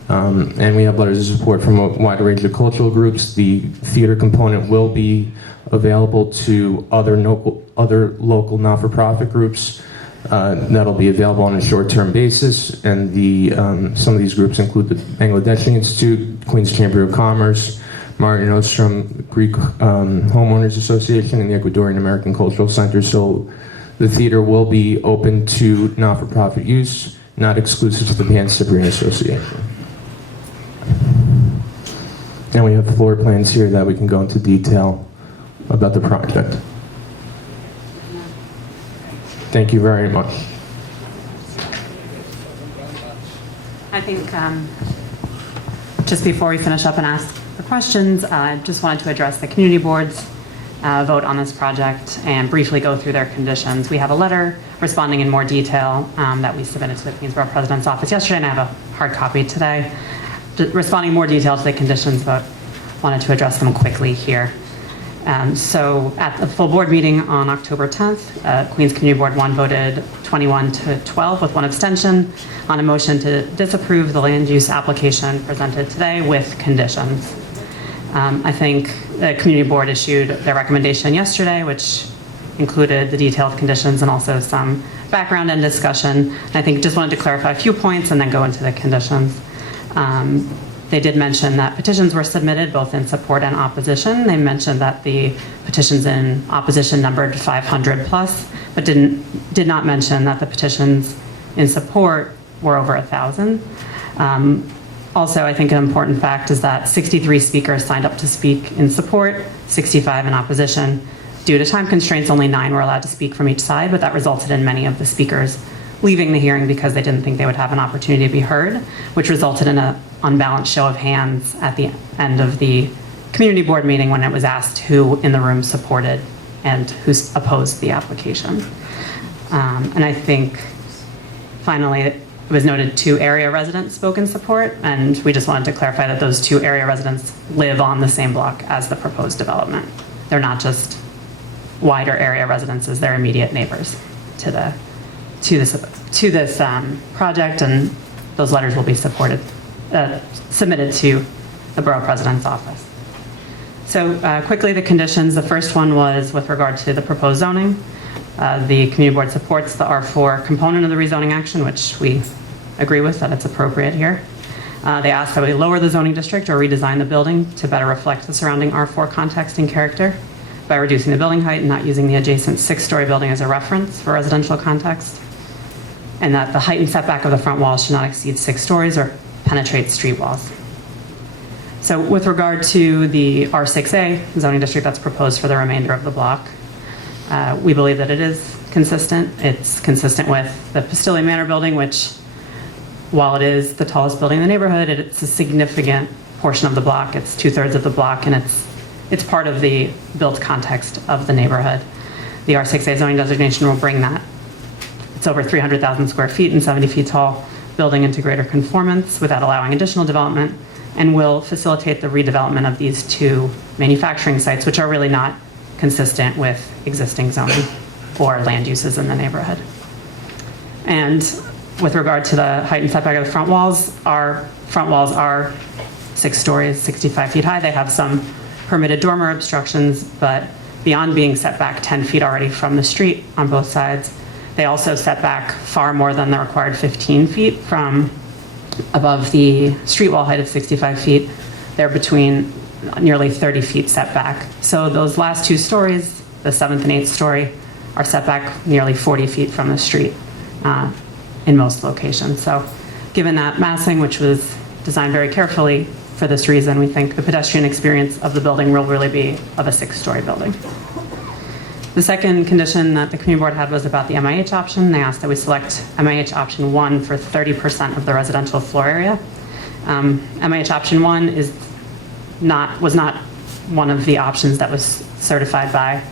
And we have letters of support from a wide range of cultural groups. The theater component will be available to other local not-for-profit groups. That'll be available on a short-term basis, and some of these groups include the Bangladeshi Institute, Queens Chamber of Commerce, Martin Ostrom Greek Homeowners Association, and the Ecuadorian American Cultural Center. So the theater will be open to not-for-profit use, not exclusive to the Pan Cyprian Association. And we have floor plans here that we can go into detail about the project. Thank you very much. I think just before we finish up and ask the questions, I just wanted to address the community board's vote on this project and briefly go through their conditions. We have a letter responding in more detail that we submitted to the Queensborough President's Office yesterday, and I have a hard copy today, responding more detail to the conditions, but wanted to address them quickly here. So at the full board meeting on October 10th, Queens Community Board 1 voted 21 to 12 with 1 abstention on a motion to disapprove the land use application presented today with conditions. I think the community board issued their recommendation yesterday, which included the detailed conditions and also some background and discussion. And I think just wanted to clarify a few points and then go into the conditions. They did mention that petitions were submitted both in support and opposition. They mentioned that the petitions in opposition numbered 500 plus, but did not mention that the petitions in support were over 1,000. Also, I think an important fact is that 63 speakers signed up to speak in support, 65 in opposition. Due to time constraints, only 9 were allowed to speak from each side, but that resulted in many of the speakers leaving the hearing because they didn't think they would have an opportunity to be heard, which resulted in an unbalanced show of hands at the end of the community board meeting when it was asked who in the room supported and who opposed the application. And I think finally it was noted 2 area residents spoke in support, and we just wanted to clarify that those 2 area residents live on the same block as the proposed development. They're not just wider area residences, they're immediate neighbors to this project, and those letters will be submitted to the Borough President's Office. So quickly, the conditions. The first one was with regard to the proposed zoning. The community board supports the R4 component of the rezoning action, which we agree with that it's appropriate here. They asked that we lower the zoning district or redesign the building to better reflect the surrounding R4 context and character by reducing the building height and not using the adjacent 6-story building as a reference for residential context, and that the height and setback of the front walls should not exceed 6 stories or penetrate street walls. So with regard to the R6A zoning district that's proposed for the remainder of the block, we believe that it is consistent. It's consistent with the Pasilli Manor building, which, while it is the tallest building in the neighborhood, it's a significant portion of the block. It's 2/3 of the block, and it's part of the built context of the neighborhood. The R6A zoning designation will bring that. It's over 300,000 square feet and 70 feet tall building into greater conformance without allowing additional development, and will facilitate the redevelopment of these 2 manufacturing sites, which are really not consistent with existing zoning or land uses in the neighborhood. And with regard to the height and setback of the front walls, our front walls are 6 stories, 65 feet high. They have some permitted dormer obstructions, but beyond being set back 10 feet already from the street on both sides, they also set back far more than the required 15 feet from above the street wall height of 65 feet. They're between nearly 30 feet setback. So those last 2 stories, the 7th and 8th story, are set back nearly 40 feet from the street in most locations. So given that massing, which was designed very carefully for this reason, we think the pedestrian experience of the building will really be of a 6-story building. The second condition that the community board had was about the MIH option. They asked that we select MIH option 1 for 30% of the residential floor area. MIH option 1 was not one of the options that was certified by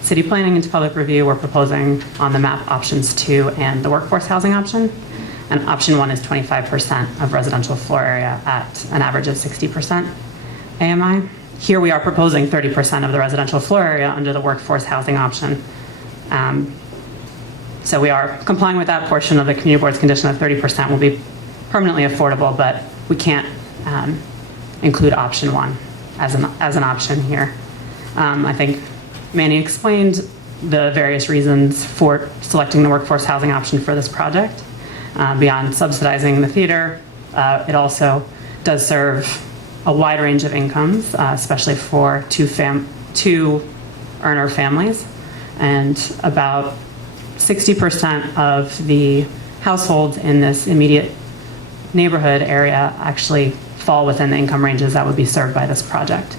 city planning into public review. We're proposing on the map options 2 and the workforce housing option. And option 1 is 25% of residential floor area at an average of 60% AMI. Here we are proposing 30% of the residential floor area under the workforce housing option. So we are complying with that portion of the community board's condition that 30% will be permanently affordable, but we can't include option 1 as an option here. I think Manny explained the various reasons for selecting the workforce housing option for this project. Beyond subsidizing the theater, it also does serve a wide range of incomes, especially for two earner families. And about 60% of the households in this immediate neighborhood area actually fall within the income ranges that would be served by this project.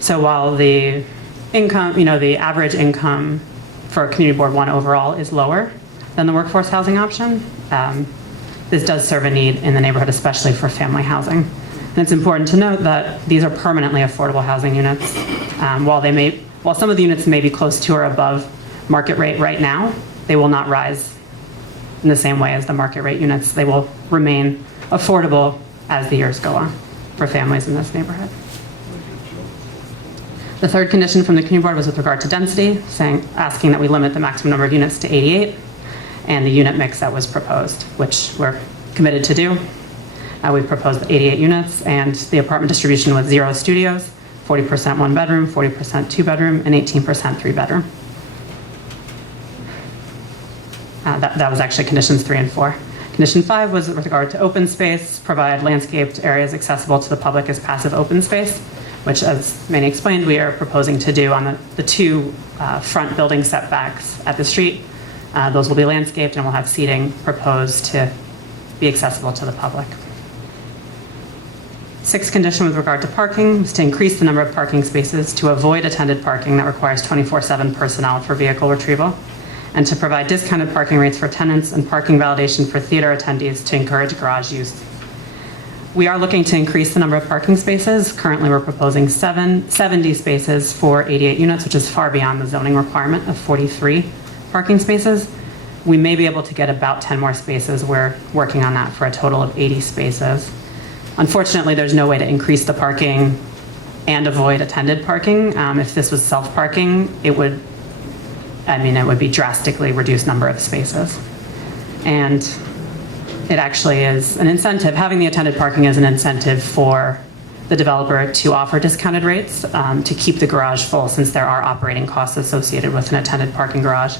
So while the income, the average income for Community Board 1 overall is lower than the workforce housing option, this does serve a need in the neighborhood, especially for family housing. And it's important to note that these are permanently affordable housing units. While some of the units may be close to or above market rate right now, they will not rise in the same way as the market rate units. They will remain affordable as the years go on for families in this neighborhood. The third condition from the community board was with regard to density, asking that we limit the maximum number of units to 88 and the unit mix that was proposed, which we're committed to do. We've proposed 88 units, and the apartment distribution was 0 studios, 40% 1 bedroom, 40% 2 bedroom, and 18% 3 bedroom. That was actually conditions 3 and 4. Condition 5 was with regard to open space, provide landscaped areas accessible to the public as passive open space, which, as Manny explained, we are proposing to do on the 2 front building setbacks at the street. Those will be landscaped, and we'll have seating proposed to be accessible to the public. 6th condition with regard to parking was to increase the number of parking spaces to avoid attended parking that requires 24/7 personnel for vehicle retrieval, and to provide discounted parking rates for tenants and parking validation for theater attendees to encourage garage use. We are looking to increase the number of parking spaces. Currently, we're proposing 70 spaces for 88 units, which is far beyond the zoning requirement of 43 parking spaces. We may be able to get about 10 more spaces. We're working on that for a total of 80 spaces. Unfortunately, there's no way to increase the parking and avoid attended parking. If this was self-parking, it would be drastically reduced number of spaces. And it actually is an incentive. Having the attended parking is an incentive for the developer to offer discounted rates to keep the garage full, since there are operating costs associated with an attended parking garage.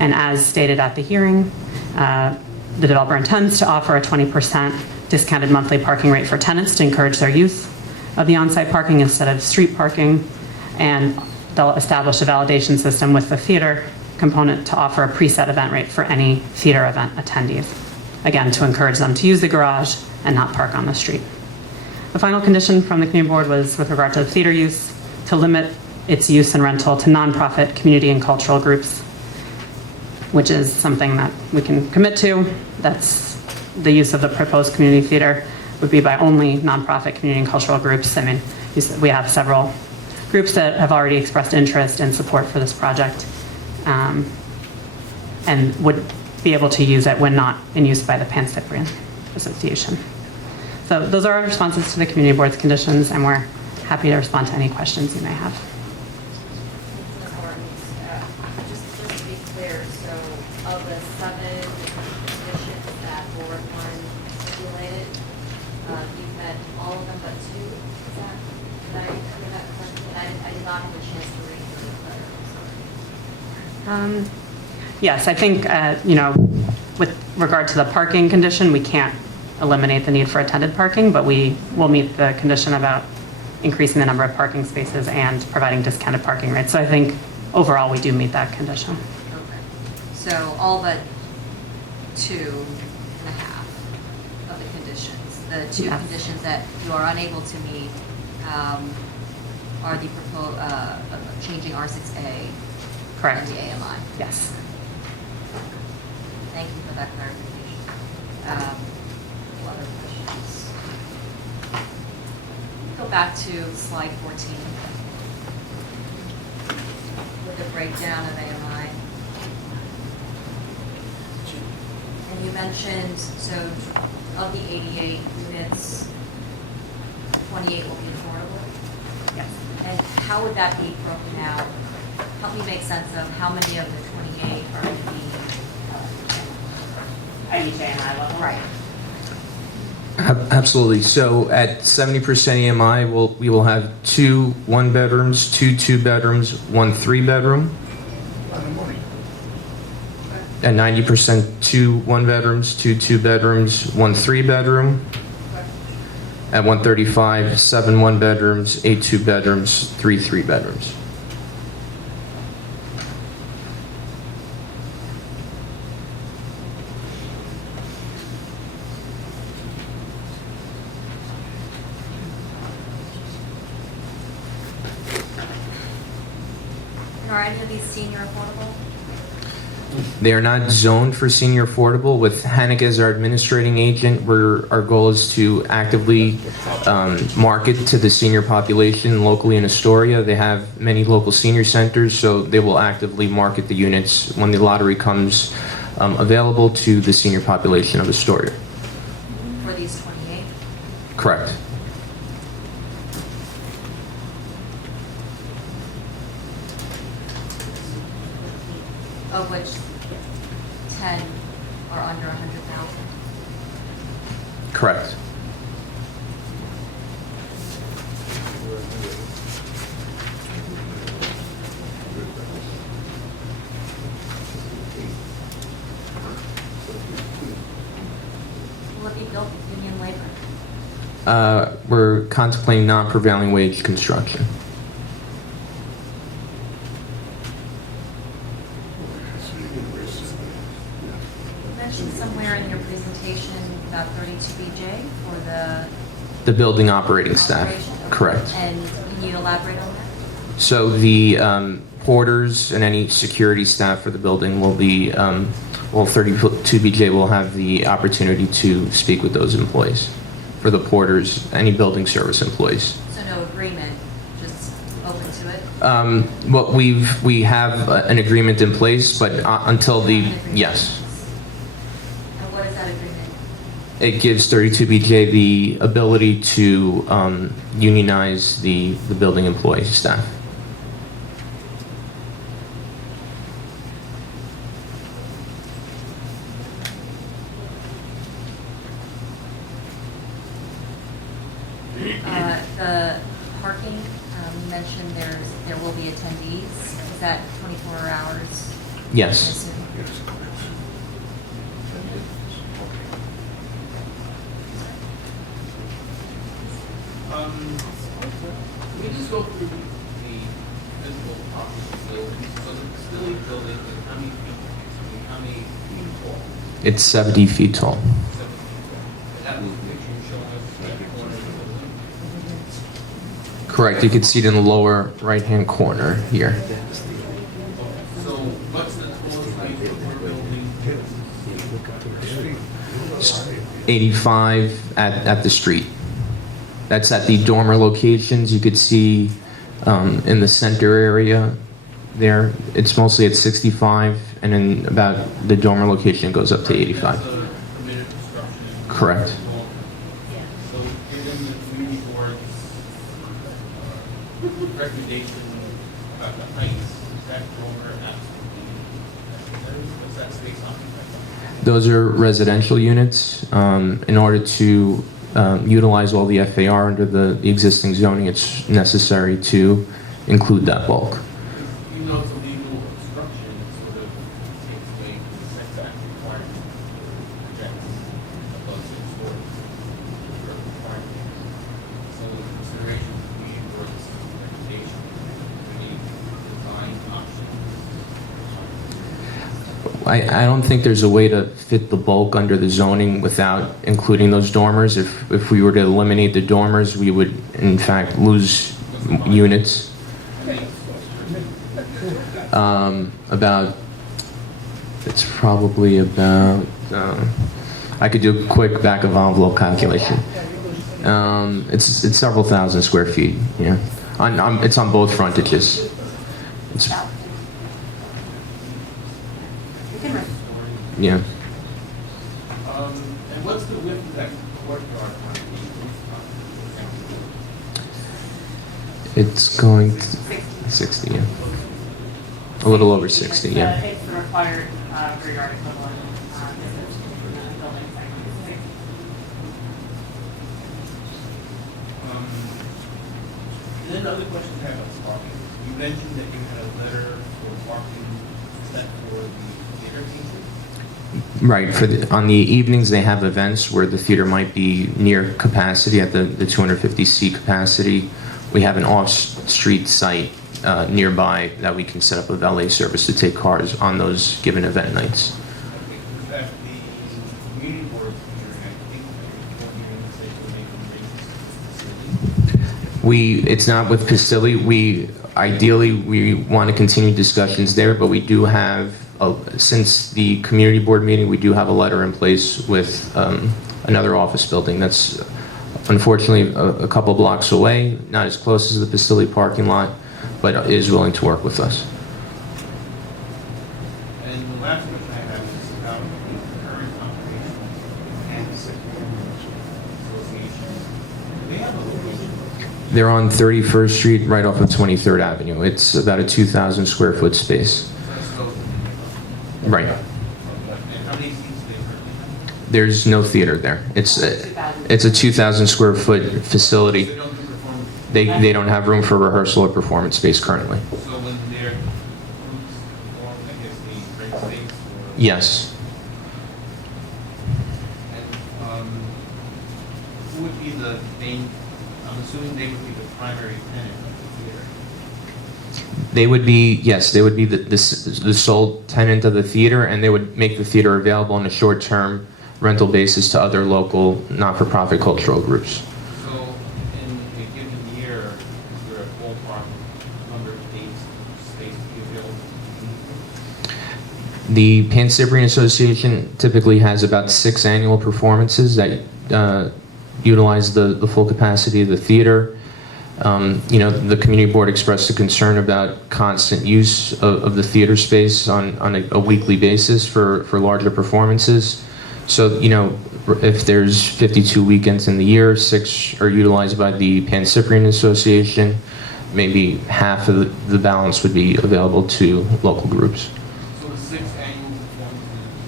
And as stated at the hearing, the developer intends to offer a 20% discounted monthly parking rate for tenants to encourage their use of the on-site parking instead of street parking. And they'll establish a validation system with the theater component to offer a preset event rate for any theater event attendees. Again, to encourage them to use the garage and not park on the street. The final condition from the community board was with regard to the theater use, to limit its use and rental to nonprofit community and cultural groups, which is something that we can commit to. That's the use of the proposed community theater would be by only nonprofit community and cultural groups. We have several groups that have already expressed interest and support for this project, and would be able to use it when not in use by the Pan-Cyprian Association. So those are our responses to the community board's conditions, and we're happy to respond to any questions you may have. Just to be clear, so of the 7 Yes, I think, with regard to the parking condition, we can't eliminate the need for attended parking, but we will meet the condition about increasing the number of parking spaces and providing discounted parking rates. So I think overall, we do meet that condition. Okay. So all but 2.5 of the conditions. The two Yes. conditions that you are unable to meet are the changing R6A Correct. and the AMI. Yes. Thank you for that clarification. What other questions? Go back to slide 14 with the breakdown of AMI. And you mentioned, so of the 88 units, 28 will be affordable? Yes. And how would that be broken out? Help me make sense of how many of the 28 are going to be At each AMI level? right. Absolutely. So at 70% AMI, we will have 2 one-bedrooms, 2 two-bedrooms, 1 three-bedroom. At 90%, 2 one-bedrooms, 2 two-bedrooms, 1 three-bedroom. At 135, 7 one-bedrooms, 8 two-bedrooms, 3 three-bedrooms. And are any of these senior affordable? They are not zoned for senior affordable. With Hannick as our administrating agent, our goal is to actively market to the senior population locally in Astoria. They have many local senior centers, so they will actively market the units when the lottery comes available to the senior population of Astoria. For these 28? Correct. Of which 10 are under 100,000? Correct. Will it be built with union labor? We're contemplating non-prevailing wage construction. You mentioned somewhere in your presentation about 32BJ for The building operating staff. operation? Correct. And can you elaborate on that? So the porters and any security staff for the building will be, 32BJ will have the opportunity to speak with those employees. For the porters, any building service employees. So no agreement, just open to it? Well, we have an agreement in place, but until the, An agreement. yes. And what is that agreement? It gives 32BJ the ability to unionize the building employee staff. The parking, you mentioned there will be attendees. Is that 24 hours? Yes. I assume? We just go through the physical property of the building. So the facility building, how many feet, how many feet tall? It's 70 feet tall. 70 feet tall. And that was the picture you're showing us, that corner of the building. Correct. You can see it in the lower right-hand corner here. So what's the tallest height of the building? 85 at the street. That's at the dormer locations. You could see in the center area there, it's mostly at 65, and then about the dormer location goes up to 85. That's a permitted construction. Correct. So given the community board's recommendation about the heights, that dormer absolutely, what's that space occupied? Those are residential units. In order to utilize all the FAR under the existing zoning, it's necessary to include that bulk. Even though it's a legal obstruction, it's I don't think there's a way to fit the bulk under the zoning without including those dormers. If we were to eliminate the dormers, we would in fact lose units. About, it's probably about, I could do a quick back of envelope calculation. It's several thousand square feet, yeah. It's on both frontages. It's, yeah. And what's the width of that courtyard on It's going to 60, yeah. A little over 60, yeah. It's the required rear yard equivalent distance from the building segment. And then the other question I have about parking. You mentioned that you had a letter for parking set for the theater pieces. Right. On the evenings, they have events where the theater might be near capacity at the 250-seat capacity. We have an off-street site nearby that we can set up a valet service to take cars on those given event nights. At the community board hearing, I think that you're going to say to make them make It's not with Pasili. Ideally, we want to continue discussions there, but we do have, since the community board meeting, we do have a letter in place with another office building that's unfortunately a couple blocks away, not as close as the Pasili parking lot, but is willing to work with us. And the last question I have is about the current operation and the association. Do they have a location? They're on 31st Street, right off of 23rd Avenue. It's about a 2,000 square foot space. Right. And how many seats do they currently have? There's no theater there. It's a 2,000 square foot facility. They don't do performance. They don't have room for rehearsal or performance space currently. So when their groups perform, I guess they rent space or? Yes. And who would be the main, I'm assuming they would be the primary tenant of the theater. They would be, yes, they would be the sole tenant of the theater, and they would make the theater available on a short-term rental basis to other local not-for-profit cultural groups. So in a given year, is there a ballpark number of dates, space to be available? The Pan Cyprian Association typically has about 6 annual performances that utilize the full capacity of the theater. The community board expressed a concern about constant use of the theater space on a weekly basis for larger performances. So, if there's 52 weekends in the year, 6 are utilized by the Pan Cyprian Association, maybe half of the balance would be available to local groups. So the 6 annual performances,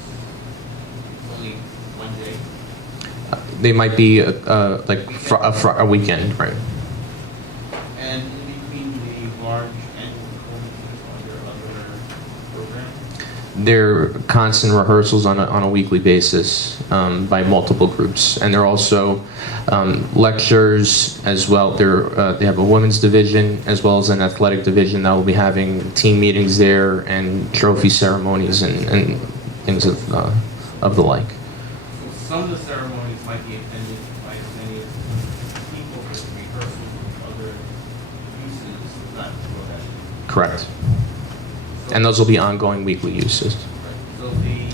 it's only one day? They might be a weekend, right? And in between the large annual performances, are there other programs? There are constant rehearsals on a weekly basis by multiple groups, and there are also lectures as well. They have a women's division as well as an athletic division that will be having team meetings there and trophy ceremonies and things of the like. So some of the ceremonies might be attended by as many as people as rehearsals with other uses, not for that. Correct. And those will be ongoing weekly uses. Right. So the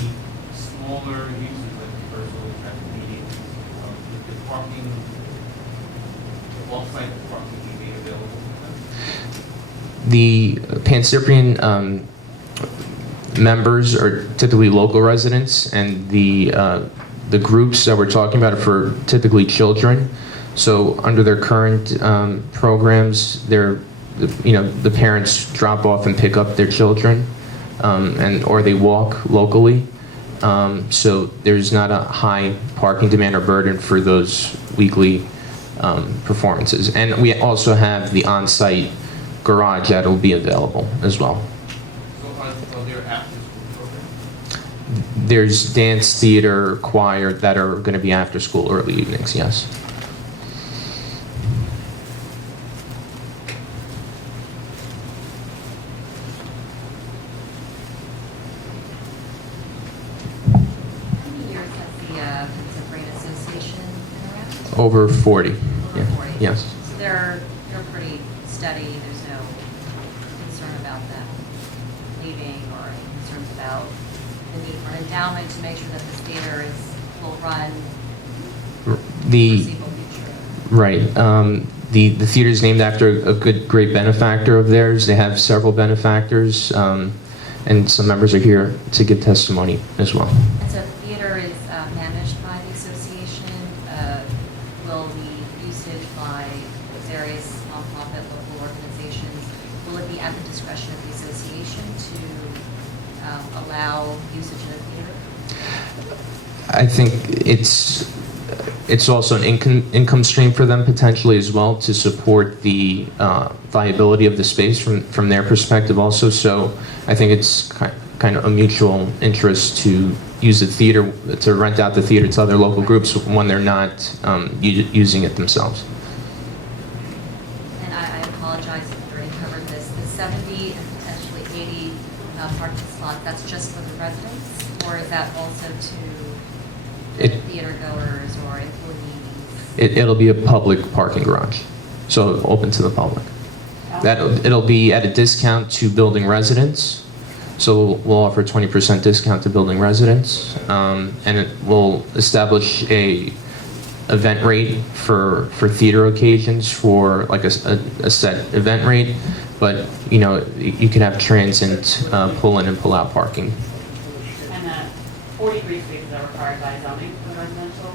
smaller uses like rehearsals, traffic meetings, the parking, the off-site parking be made available to them? The Pan Cyprian members are typically local residents, and the groups that we're talking about are for typically children. So under their current programs, the parents drop off and pick up their children, or they walk locally. So there's not a high parking demand or burden for those weekly performances. And we also have the on-site garage that will be available as well. So are there after-school programs? There's dance, theater, choir that are going to be after school early evenings, yes. Over 40. Over Yeah. 40? Yes. So they're pretty steady, there's no concern about them leaving or any concerns about the need for an endowment to make sure that this theater will run The foreseeable future? Right. The theater is named after a great benefactor of theirs. They have several benefactors, and some members are here to give testimony as well. And so the theater is managed by the association. Will the usage by various nonprofit local organizations, will it be at the discretion of the association to allow usage of the theater? I think it's also an income stream for them potentially as well to support the viability of the space from their perspective also. So I think it's kind of a mutual interest to use the theater, to rent out the theater to other local groups when they're not using it themselves. And I apologize if you already covered this. The 70 and potentially 80 parking slots, that's just for the residents? Or is that also to theater goers or employees? It'll be a public parking garage, so open to the public. It'll be at a discount to building residents, so we'll offer a 20% discount to building residents, and it will establish a event rate for theater occasions for like a set event rate, but you can have transient pull in and pull out parking. And that 43 spaces are required by zoning for the residential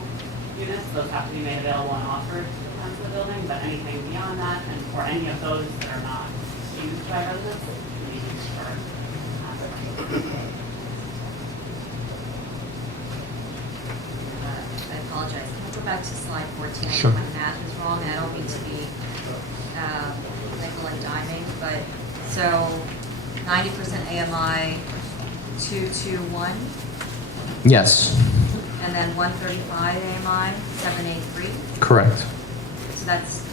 units. Those have to be made available and offered to the front of the building, but anything beyond that, and for any of those that are not used by residents, we need for I apologize. Can we go back to slide 14? Sure. My math is wrong, and I don't mean to be nickel and diming, but so 90% AMI 221, Yes, and then 135 AMI 783. correct. So that's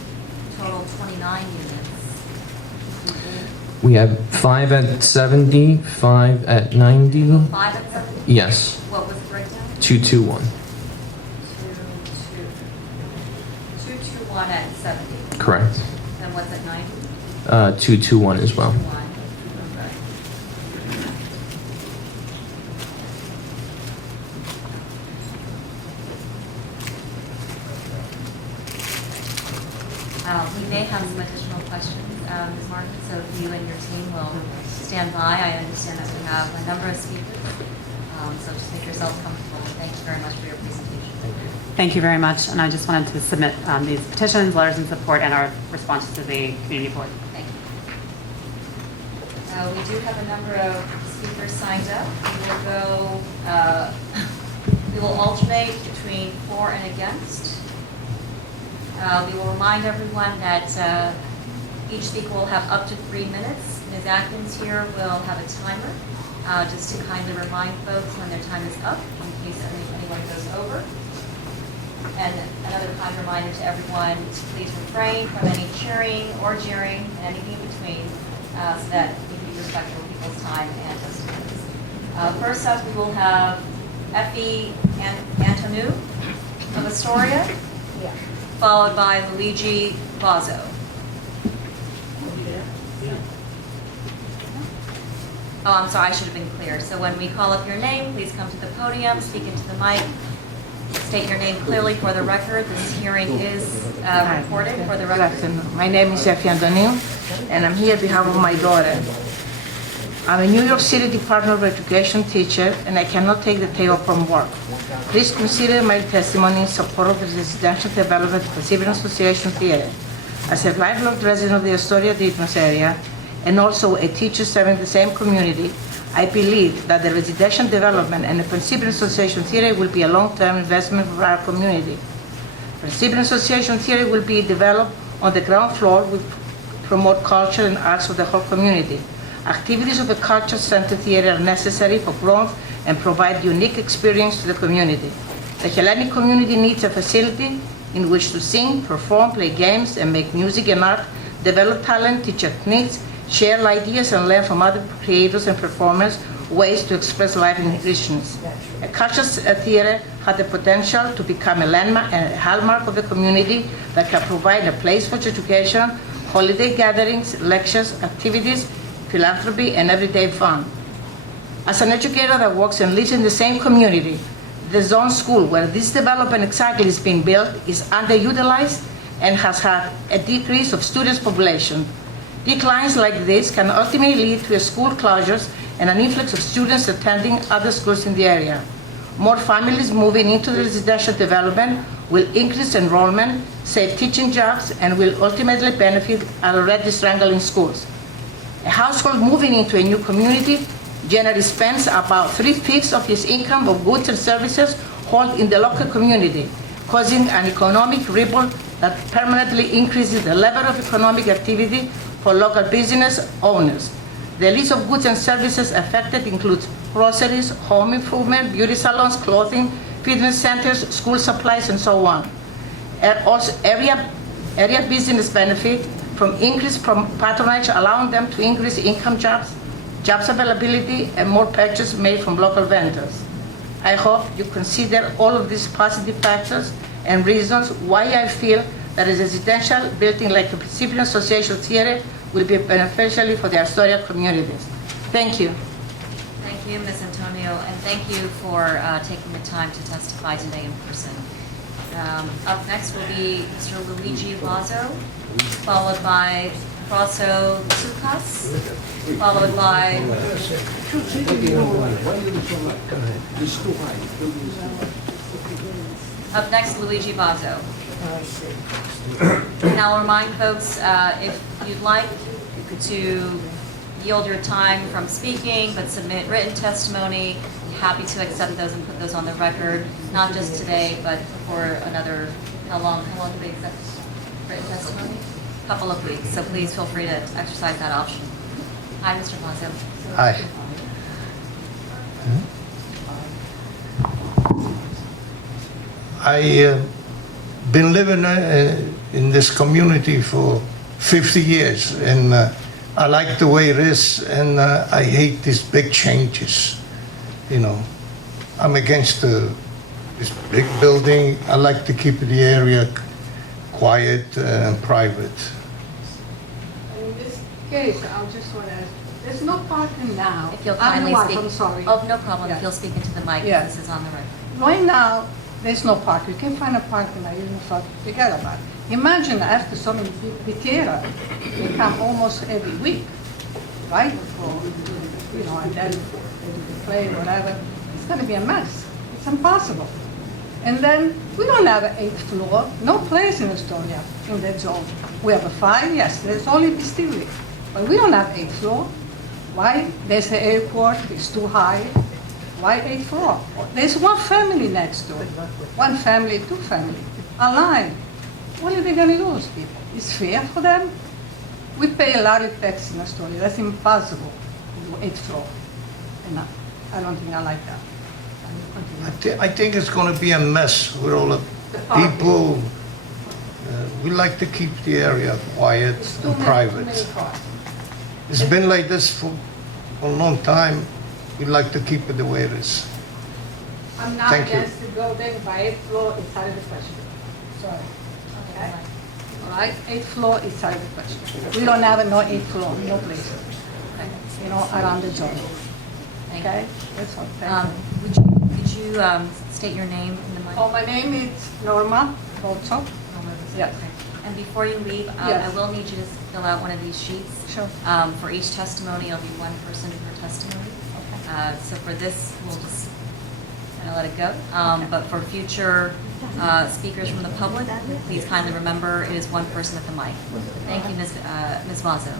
total 29 units. We have 5 at 70, 5 at 90. 5 and 7? Yes, What was the breakdown? 221. 221 at 70. Correct. And what's at 90? 221 as well. 221. We may have some additional questions, Ms. Martin, so if you and your team will stand by. I understand that we have a number of speakers, so just make yourselves comfortable. Thank you very much for your presentation. Thank you very much, and I just wanted to submit these petitions, letters of support, and our responses to the community board. Thank you. We do have a number of speakers signed up. We will alternate between for and against. We will remind everyone that each speaker will have up to 3 minutes. Ms. Atkins here will have a timer, just to kindly remind folks when their time is up, in case anyone goes over. And another kind reminder to everyone to please refrain from any cheering or jeering and anything in between, so that we can be respectful of people's time and testimonies. First up, we will have Effie Antonu of Astoria, followed by Luigi Bozzo. Oh, I'm sorry, I should have been clear. So when we call up your name, please come to the podium, speak into the mic, state your name clearly for the record. This hearing is recorded for the Good record. afternoon. My name is Effie Antoniou, and I'm here on behalf of my daughter. I'm a New York City Department of Education teacher, and I cannot take the day off from work. Please consider my testimony in support of the residential development of the Pacific Association Theater. As a lifelong resident of the Astoria-Dayton area, and also a teacher serving the same community, I believe that the residential development and the Pacific Association Theater will be a long-term investment for our community. The Pacific Association Theater will be developed on the ground floor, will promote culture and arts of the whole community. Activities of a culture-centered theater are necessary for growth and provide unique experience to the community. The Hellenic community needs a facility in which to sing, perform, play games, and make music and art, develop talent, teach techniques, share ideas, and learn from other creators and performers ways to express life in richness. A cultural theater had the potential to become a landmark and a hallmark of the community that can provide a place for education, holiday gatherings, lectures, activities, philanthropy, and everyday fun. As an educator that works and lives in the same community, the zone school where this development exactly is being built is underutilized and has had a decrease of students' population. Declines like this can ultimately lead to school closures and an influx of students attending other schools in the area. More families moving into the residential development will increase enrollment, save teaching jobs, and will ultimately benefit our already struggling schools. A household moving into a new community generally spends about 3/5 of his income of goods and services held in the local community, causing an economic ripple that permanently increases the level of economic activity for local business owners. The list of goods and services affected includes groceries, home improvement, beauty salons, clothing, fitness centers, school supplies, and so on. Also, area business benefit from increased patronage, allowing them to increase income jobs availability, and more purchases made from local vendors. I hope you consider all of these positive factors and reasons why I feel that a residential building like the Pacific Association Theater will be beneficial for the Astoria communities. Thank you. Thank you, Ms. Antonio, and thank you for taking the time to testify today in person. Up next will be Mr. Luigi Vazzo, followed by Frasso Tsukas, followed by... Up next, Luigi Vazzo. And I'll remind folks, if you'd like to yield your time from speaking, but submit written testimony, happy to accept those and put those on the record, not just today, but for another, how long do we accept written testimony? A couple of weeks, so please feel free to exercise that option. Hi, Mr. Vazzo. Hi. I been living in this community for 50 years, and I like the way it is, and I hate these big changes. You know, I'm against this big building. I like to keep the area quiet and private. In this case, I just want to ask, there's no parking now. If you'll kindly speak. I'm sorry. Oh, no problem. Yeah. If you'll speak into the mic, Yeah. this is on the record. Right now, there's no park. You can find a parking lot. You don't forget about it. Imagine after so many big theater, they come almost every week, right? For, you know, and then they do the play, whatever. It's going to be a mess. It's impossible. And then we don't have an 8th floor. No place in Astoria in that zone. We have a 5, yes. There's only Distillery, but we don't have 8th floor. Why? There's the airport. It's too high. Why 8th floor? There's one family next door. One family, 2 family. A line. What are they going to do, those people? It's fair for them? We pay a lot of tax in Astoria. That's impossible to do 8th floor. And I don't think I like that. I think it's going to be a mess with all the people. We like to keep the area quiet and private. It's been like this for a long time. We like to keep it the way it is. I'm not Thank you. against the building by 8th floor, it's out of the question. Sorry. Okay? All right, 8th floor is out of the question. We don't have no 8th floor, no place. You know, around the zone. Thank Okay? you. That's all, thank you. Would you state your name in the mic? Oh, my name is Norma Bozzo. Yes. Okay. And before you leave, Yes. I will need you to fill out one of these sheets. Sure. For each testimony, it'll be one person per testimony. So for this, we'll just kind of let it go. But for future speakers from the public, please kindly remember it is one person at the mic. Thank you, Ms. Vazzo.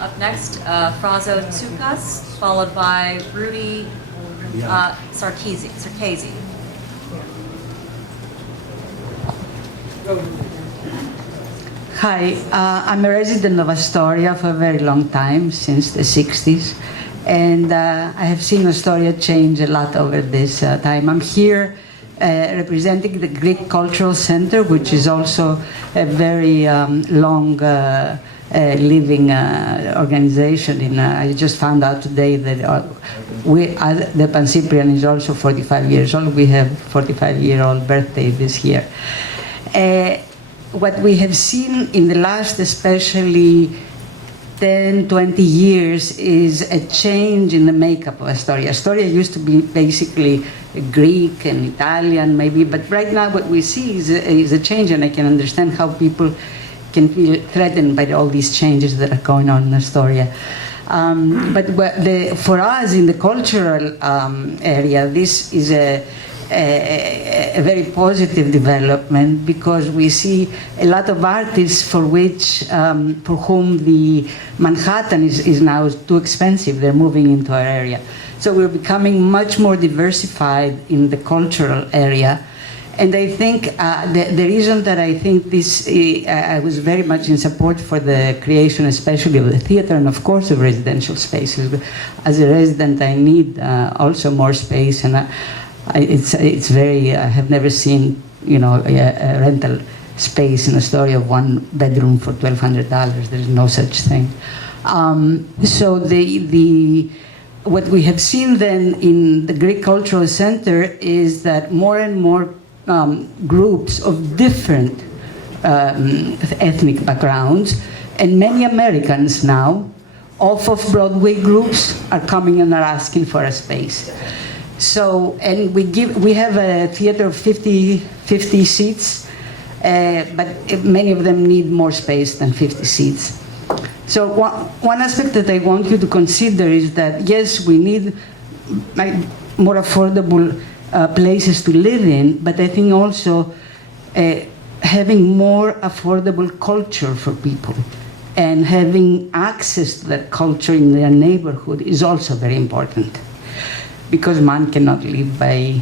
Up next, Frazo Tsukas, followed by Rudy Sarkisi. Hi, I'm a resident of Astoria for a very long time, since the 60s, and I have seen Astoria change a lot over this time. I'm here representing the Greek Cultural Center, which is also a very long living organization. I just found out today that the Pan Cyprian is also 45 years old. We have 45-year-old birthday this year. What we have seen in the last, especially 10, 20 years, is a change in the makeup of Astoria. Astoria used to be basically Greek and Italian, maybe, but right now what we see is a change, and I can understand how people can feel threatened by all these changes that are going on in Astoria. But for us in the cultural area, this is a very positive development, because we see a lot of artists for whom the Manhattan is now too expensive. They're moving into our area. So we're becoming much more diversified in the cultural area. And I think the reason that I think this, I was very much in support for the creation, especially of the theater and of course of residential spaces. As a resident, I need also more space, and it's very, I have never seen, a rental space in Astoria of 1 bedroom for $1,200. There's no such thing. So what we have seen then in the Greek Cultural Center is that more and more groups of different ethnic backgrounds, and many Americans now, off-Broadway groups are coming and are asking for a space. So, and we have a theater of 50 seats, but many of them need more space than 50 seats. So one aspect that I want you to consider is that, yes, we need more affordable places to live in, but I think also having more affordable culture for people and having access to that culture in their neighborhood is also very important. Because man cannot live by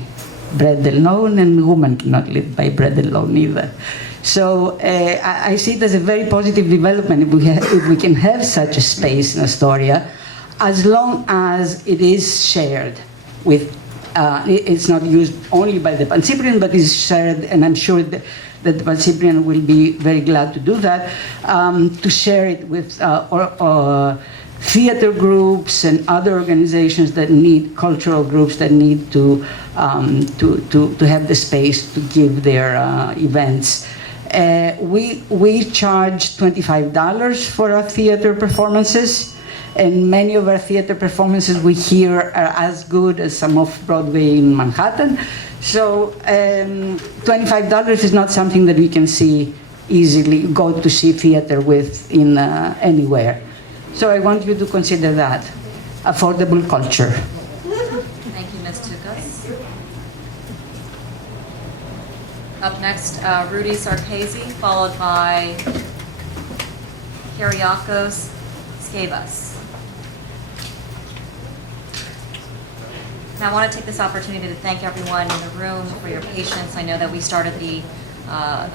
bread alone, and woman cannot live by bread alone either. So I see it as a very positive development if we can have such a space in Astoria, as long as it is shared with, it's not used only by the Pan Cyprian, but is shared, and I'm sure that the Pan Cyprian will be very glad to do that, to share it with theater groups and other organizations that need, cultural groups that need to have the space to give their events. We charge $25 for our theater performances, and many of our theater performances we hear are as good as some off-Broadway in Manhattan. So $25 is not something that we can see easily, go to see theater with in anywhere. So I want you to consider that, affordable culture. Thank you, Ms. Tukas. Up next, Rudy Sarkezi, followed by Kyriakos Skavas. Now, I want to take this opportunity to thank everyone in the room for your patience. I know that we started the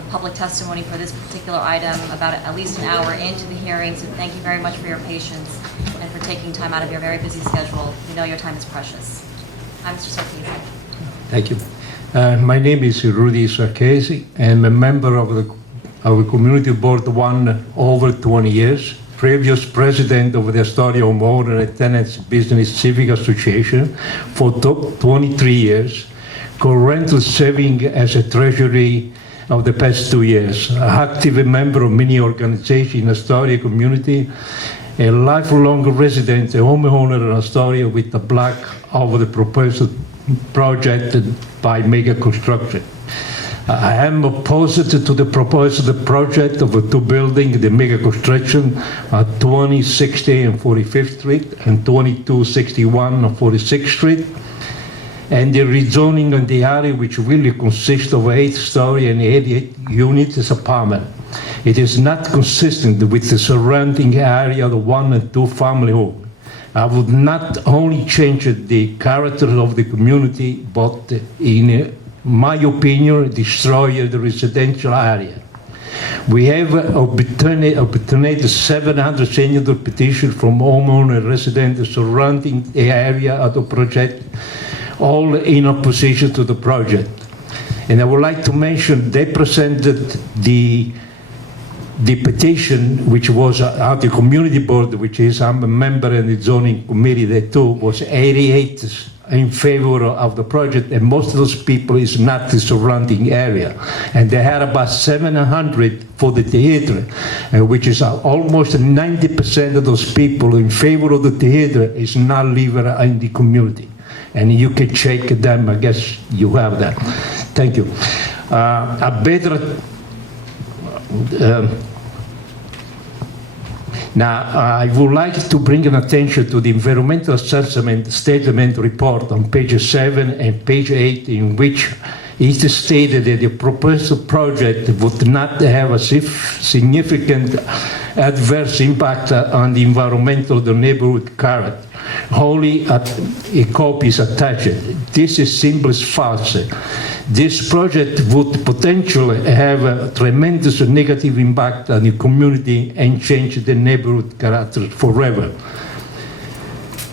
public testimony for this particular item about at least an hour into the hearing, so thank you very much for your patience and for taking time out of your very busy schedule. We know your time is precious. Hi, Mr. Sarkezi. Thank you. My name is Rudy Sarkezi. I'm a member of the Community Board over 20 years, previous president of the Astoria Homeowner and Tenants Business Civic Association for 23 years, currently serving as a treasury of the past 2 years, active member of many organizations in Astoria community, a lifelong resident, a homeowner in Astoria with a plaque over the proposed project by Mega Construction. I am opposed to the proposed project of two buildings, the Mega Construction at 2060 and 45th Street and 2261 and 46th Street, and the rezoning on the area, which will consist of 8-story and 88 units apartment. It is not consistent with the surrounding area of the 1 and 2 family home. I would not only change the character of the community, but in my opinion, destroy the residential area. We have obtained 700 signature petitions from homeowners and residents surrounding the area of the project, all in opposition to the project. And I would like to mention they presented the the petition, which was at the community board, which is I'm a member in the zoning committee there too, was 88 in favor of the project, and most of those people is not the surrounding area. And they had about 700 for the theater, which is almost 90% of those people in favor of the theater is not living in the community. And you can check them, I guess you have that. Thank you. Now, I would like to bring an attention to the environmental assessment statement report on page 7 and page 8, in which it is stated that the proposed project would not have a significant adverse impact on the environmental of the neighborhood character. Only a copy is attached. This is simply false. This project would potentially have a tremendous negative impact on the community and change the neighborhood character forever.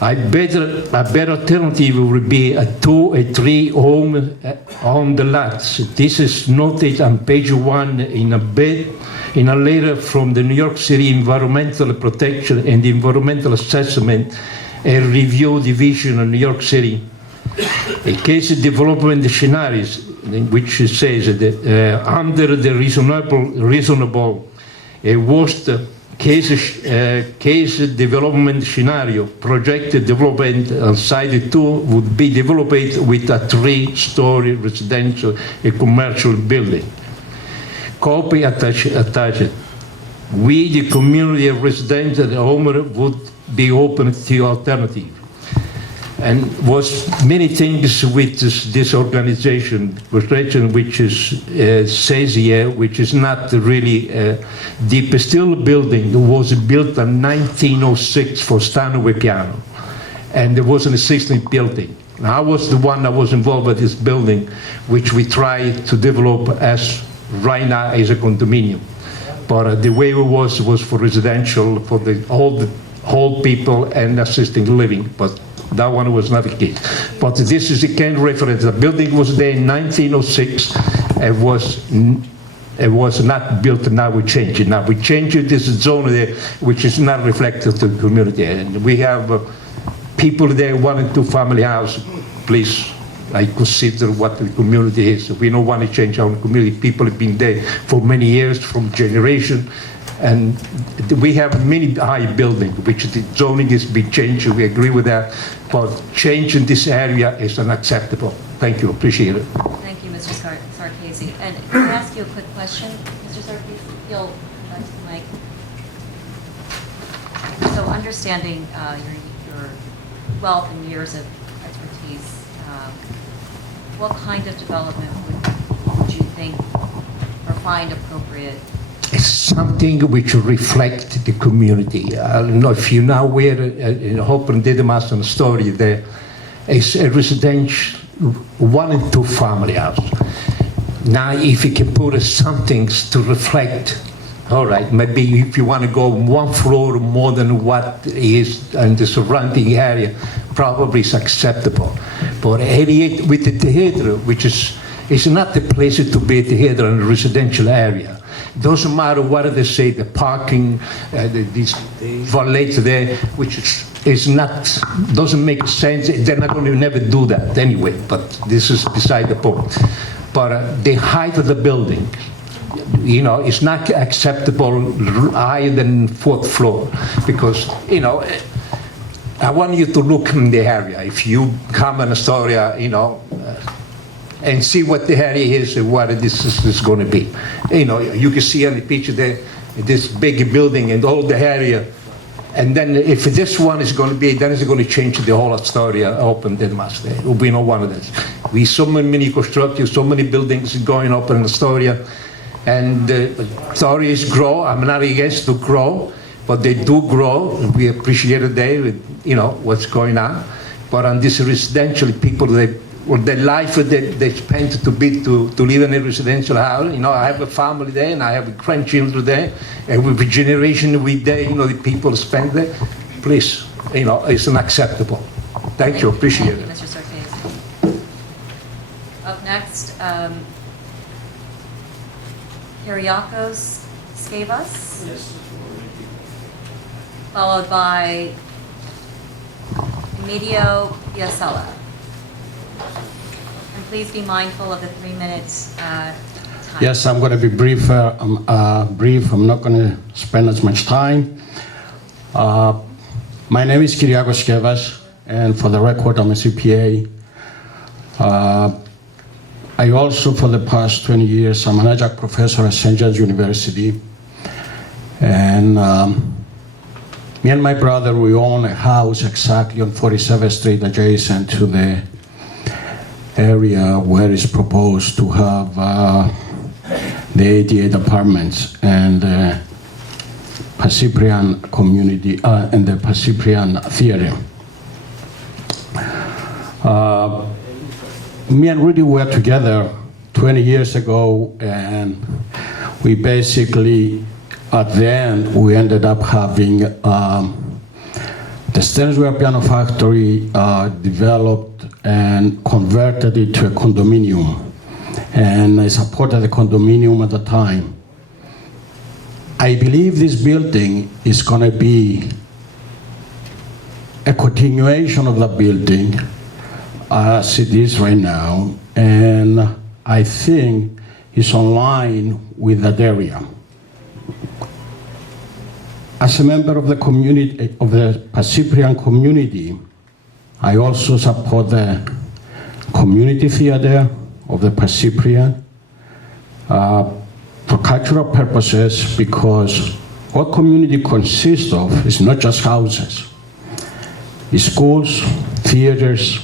A better alternative would be a 2 or 3 home on the lots. This is noted on page 1 in a letter from the New York City Environmental Protection and Environmental Assessment and Review Division of New York City. A case development scenarios, which says that under the reasonable worst case development scenario, projected development on site 2 would be developed with a 3-story residential and commercial building. Copy attached. We, the community of residents and owner, would be open to alternative. And was many things with this organization, which is says here, which is not really the steel building was built in 1906 for Stanley Piano, and there was an existing building. I was the one that was involved with this building, which we tried to develop as right now as a condominium. But the way it was for residential, for the whole people and assisted living. But that one was not the case. But this is a kind of reference. The building was there in 1906. It was not built, now we change it. Now we change it, this zone there, which is not reflected to the community. And we have people there, 1 and 2 family house. Please, I consider what the community is. We don't want to change our community. People have been there for many years, from generation. And we have many high buildings, which the zoning has been changed. We agree with that. But change in this area is unacceptable. Thank you. Appreciate it. Thank you, Mr. Sarkisi. And can I ask you a quick question, Mr. Sarkisi? You'll come back to the mic. So understanding your wealth and years of expertise, what kind of development would you think or find appropriate? It's something which reflects the community. I don't know if you know where in Hopen Didymus and story there is a residential 1 and 2 family house. Now, if you can put something to reflect, all right, maybe if you want to go 1 floor more than what is in the surrounding area, probably is acceptable. But 88 with the theater, which is not the place to be a theater in a residential area. Doesn't matter what they say, the parking, these valet there, which is not, doesn't make sense. They're not going to never do that anyway, but this is beside the point. But the height of the building, you know, it's not acceptable higher than 4th floor, because, you know, I want you to look in the area. If you come in Astoria, you know, and see what the area is and what this is going to be. You know, you can see on the picture there, this big building and all the area. And then if this one is going to be, then it's going to change the whole Astoria open Didymus. There will be no one of this. We so many constructions, so many buildings going up in Astoria. And Astoria grow. I'm not against to grow, but they do grow. And we appreciate it there with, you know, what's going on. But on this residential, people, the life that they spent to live in a residential house. You know, I have a family there, and I have grandchildren there, and with a generation we there, you know, the people spend there. Please, you know, it's unacceptable. Thank you, appreciate it. Thank you, Mr. Sarkis. Up next, Kyriakos Skavas. Followed by Emilio Biasella. And please be mindful of the 3 minutes time. Yes, I'm going to be brief. I'm not going to spend as much time. My name is Kyriakos Skevas, and for the record, I'm a CPA. I also, for the past 20 years, I'm an adjunct professor at St. John's University. And me and my brother, we own a house exactly on 47th Street, adjacent to the area where it's proposed to have the 88 apartments and the Paciprian community and the Paciprian theater. Me and Rudy were together 20 years ago, and we basically, at the end, we ended up having the Stainsware Piano Factory developed and converted it to a condominium. And I supported the condominium at the time. I believe this building is going to be a continuation of the building as it is right now, and I think it's online with that area. As a member of the community, of the Paciprian community, I also support the community theater of the Paciprian for cultural purposes, because what community consists of is not just houses. It's schools, theaters,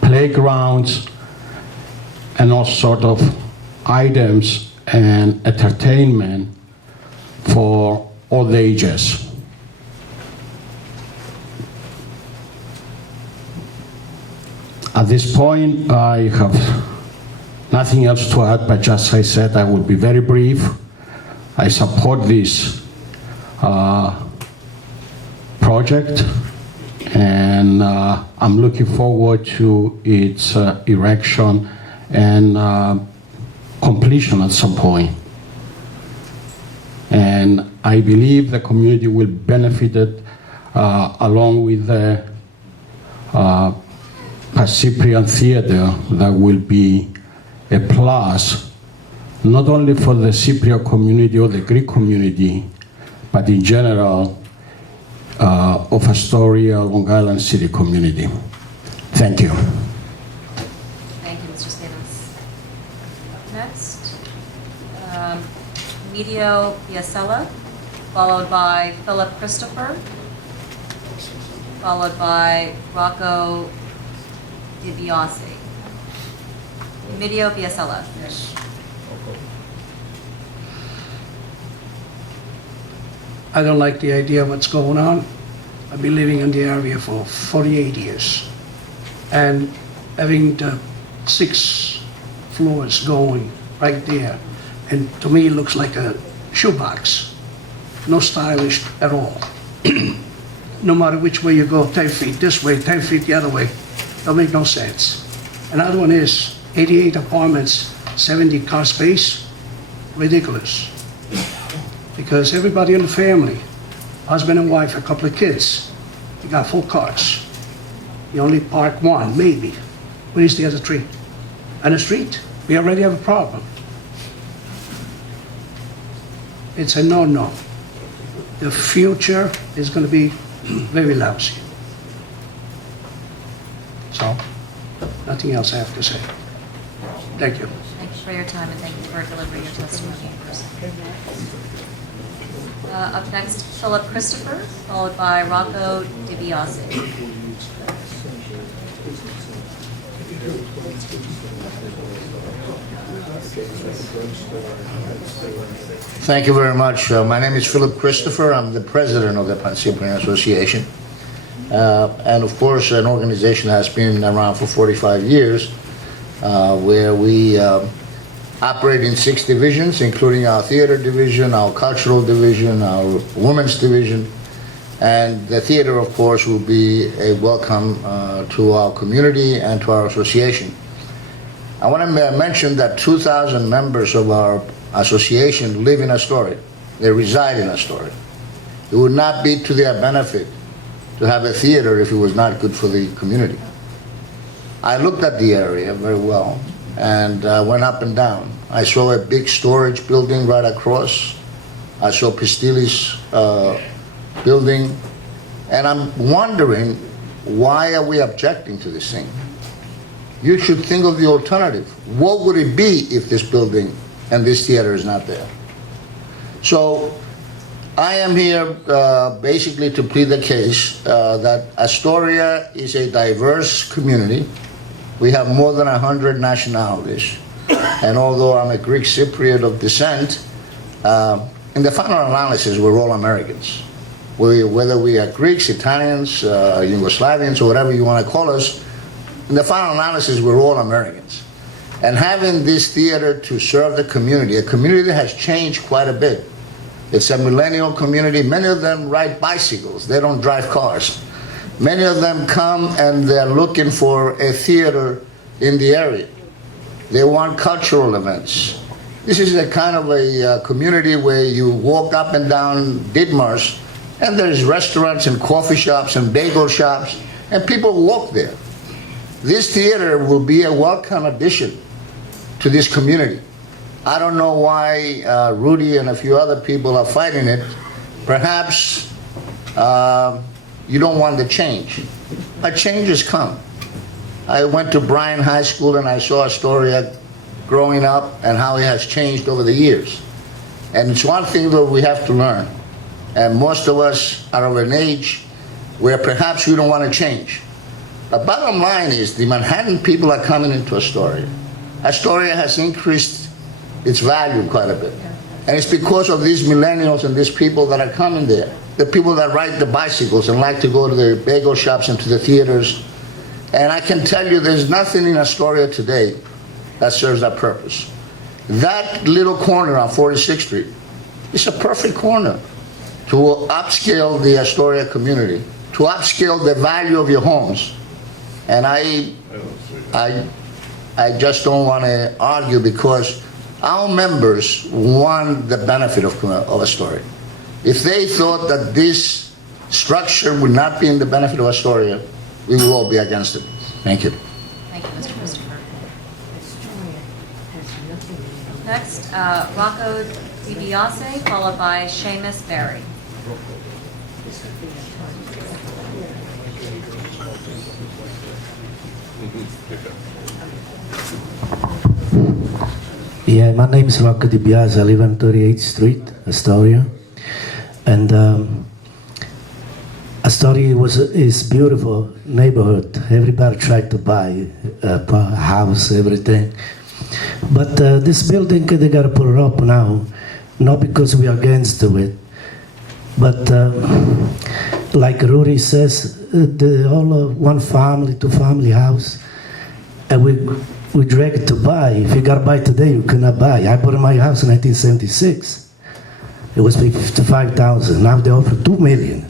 playgrounds, and all sort of items and entertainment for all the ages. At this point, I have nothing else to add, but just as I said, I will be very brief. I support this project, and I'm looking forward to its erection and completion at some point. And I believe the community will benefit it along with the Paciprian Theater. That will be a plus, not only for the Cypriot community or the Greek community, but in general of Astoria, Long Island City community. Thank you. Thank you, Mr. Skavas. Next, Emilio Biasella, followed by Philip Christopher, followed by Rocco DiBiase. Emilio Biasella. Yes. I don't like the idea of what's going on. I've been living in the area for 48 years. And having the 6 floors going right there, and to me it looks like a shoebox. No stylish at all. No matter which way you go, 10 feet this way, 10 feet the other way, don't make no sense. Another one is 88 apartments, 70 car space, ridiculous. Because everybody in the family, husband and wife, a couple of kids, they got 4 cars. You only park 1, maybe. Where is the other 3? On the street, we already have a problem. It's a no-no. The future is going to be very lousy. So, nothing else I have to say. Thank you. Thank you for your time, and thank you for delivering your testimony in person. Up next, Philip Christopher, followed by Rocco DiBiase. Thank you very much. My name is Philip Christopher. I'm the president of the Pan-Cyprian Association. And of course, an organization has been around for 45 years, where we operate in 6 divisions, including our theater division, our cultural division, our women's division. And the theater, of course, will be a welcome to our community and to our association. I want to mention that 2,000 members of our association live in Astoria. They reside in Astoria. It would not be to their benefit to have a theater if it was not good for the community. I looked at the area very well and went up and down. I saw a big storage building right across. I saw Pistilli's building, and I'm wondering, why are we objecting to this thing? You should think of the alternative. What would it be if this building and this theater is not there? So I am here basically to plead the case that Astoria is a diverse community. We have more than 100 nationalities. And although I'm a Greek Cypriot of descent, in the final analysis, we're all Americans. Whether we are Greeks, Italians, Yugoslavians, or whatever you want to call us, in the final analysis, we're all Americans. And having this theater to serve the community, a community that has changed quite a bit. It's a millennial community. Many of them ride bicycles. They don't drive cars. Many of them come and they're looking for a theater in the area. They want cultural events. This is a kind of a community where you walk up and down Ditmars, and there's restaurants and coffee shops and bagel shops, and people walk there. This theater will be a welcome addition to this community. I don't know why Rudy and a few other people are fighting it. Perhaps you don't want the change. But change has come. I went to Bryan High School and I saw Astoria growing up and how it has changed over the years. And it's one thing that we have to learn. And most of us are of an age where perhaps we don't want to change. The bottom line is the Manhattan people are coming into Astoria. Astoria has increased its value quite a bit. And it's because of these millennials and these people that are coming there. The people that ride the bicycles and like to go to the bagel shops and to the theaters. And I can tell you there's nothing in Astoria today that serves that purpose. That little corner on 46th Street is a perfect corner to upscale the Astoria community, to upscale the value of your homes. And I just don't want to argue because our members want the benefit of Astoria. If they thought that this structure would not be in the benefit of Astoria, we will all be against it. Thank you. Thank you, Mr. Christopher. Next, Rocco DiBiase, followed by Seamus Berry. Yeah, my name is Rocco DiBiase. I live on 38th Street, Astoria. And Astoria is beautiful neighborhood. Everybody tried to buy a house, everything. But this building, they got to put it up now, not because we are against it, but like Rudy says, the whole one family, two family house, and we drag it to buy. If you got to buy today, you cannot buy. I bought my house in 1976. It was $55,000. Now they offer $2 million.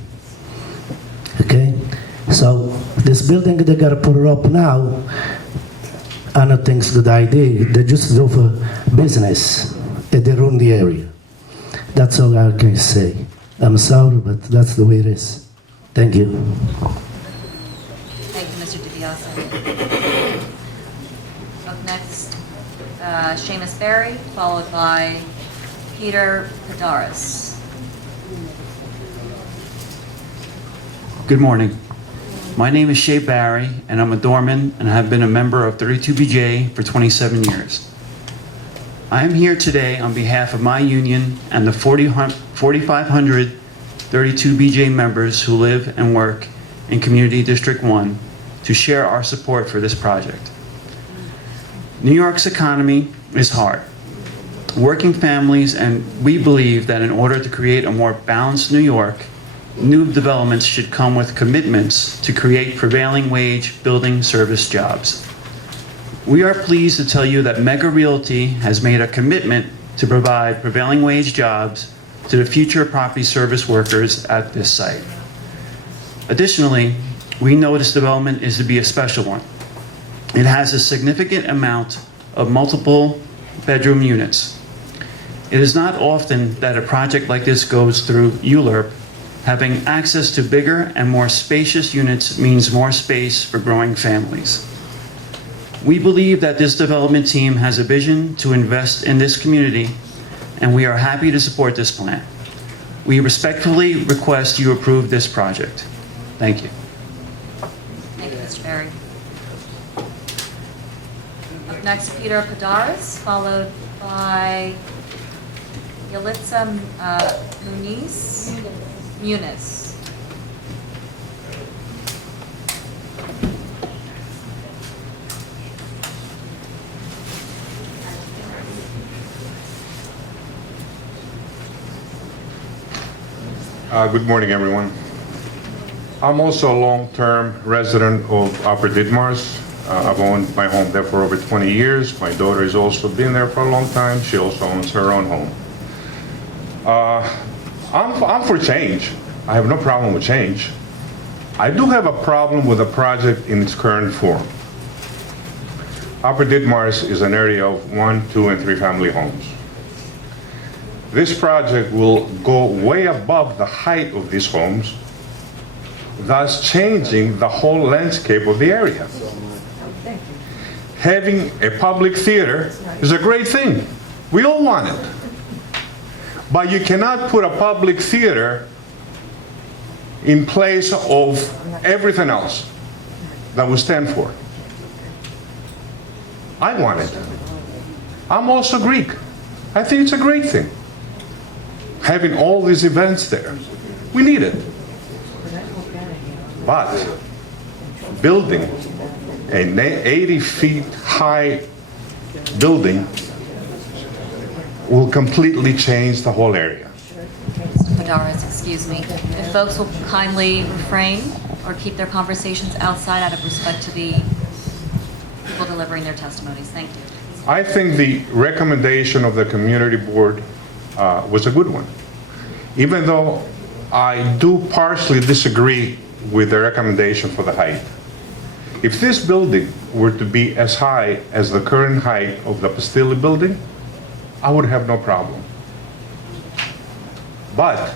Okay, so this building they got to put it up now. I don't think it's a good idea. They just do for business and they ruin the area. That's all I can say. I'm sorry, but that's the way it is. Thank you. Thank you, Mr. DiBiase. Up next, Seamus Berry, followed by Peter Padaris. Good morning. My name is Shea Barry, and I'm a doorman, and I have been a member of 32BJ for 27 years. I am here today on behalf of my union and the 4,500 32BJ members who live and work in Community District 1 to share our support for this project. New York's economy is hard. Working families, and we believe that in order to create a more balanced New York, new developments should come with commitments to create prevailing wage building service jobs. We are pleased to tell you that Mega Realty has made a commitment to provide prevailing wage jobs to the future property service workers at this site. Additionally, we know this development is to be a special one. It has a significant amount of multiple bedroom units. It is not often that a project like this goes through ULURP. Having access to bigger and more spacious units means more space for growing families. We believe that this development team has a vision to invest in this community, and we are happy to support this plan. We respectfully request you approve this project. Thank you. Thank you, Mr. Barry. Up next, Peter Padares, followed by Yalitza Muniz. Good morning, everyone. I'm also a long-term resident of Upper Ditmars. I've owned my home there for over 20 years. My daughter has also been there for a long time. She also owns her own home. I'm for change. I have no problem with change. I do have a problem with the project in its current form. Upper Ditmars is an area of 1, 2, and 3 family homes. This project will go way above the height of these homes, thus changing the whole landscape of the area. Having a public theater is a great thing. We all want it. But you cannot put a public theater in place of everything else that we stand for. I want it. I'm also Greek. I think it's a great thing. Having all these events there. We need it. But building an 80 feet high building will completely change the whole area. Mr. Padares, excuse me. If folks will kindly refrain or keep their conversations outside out of respect to the people delivering their testimonies. Thank you. I think the recommendation of the community board was a good one. Even though I do partially disagree with the recommendation for the height. If this building were to be as high as the current height of the Pastilli building, I would have no problem. But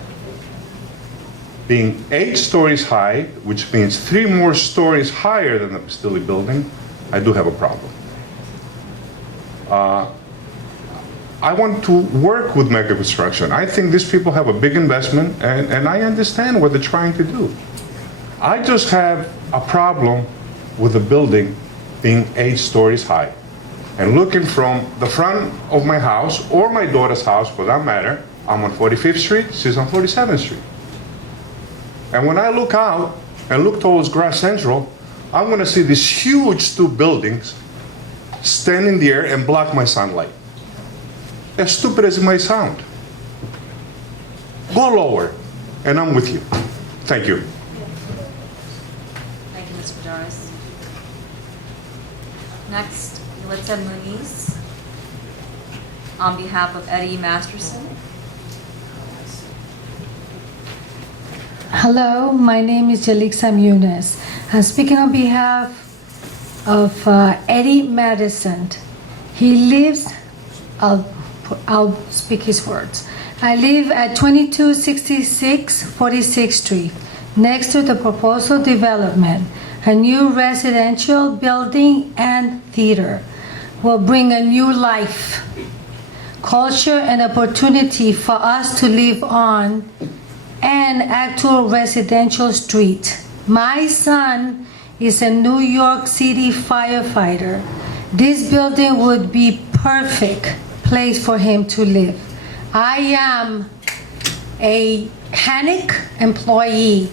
being 8 stories high, which means 3 more stories higher than the Pastilli building, I do have a problem. I want to work with Mega Construction. I think these people have a big investment, and I understand what they're trying to do. I just have a problem with the building being 8 stories high. And looking from the front of my house, or my daughter's house for that matter, I'm on 45th Street, she's on 47th Street. And when I look out and look towards Grass Central, I'm gonna see these huge 2 buildings stand in the air and block my sunlight. As stupid as it may sound. Go lower, and I'm with you. Thank you. Thank you, Mr. Padares. Next, Yalitza Muniz, on behalf of Eddie Masterson. Hello, my name is Yalitza Muniz. I'm speaking on behalf of Eddie Madison. He lives, I'll speak his words. I live at 2266 46th Street, next to the proposal development. A new residential building and theater will bring a new life, culture, and opportunity for us to live on an actual residential street. My son is a New York City firefighter. This building would be perfect place for him to live. I am a HANIC employee,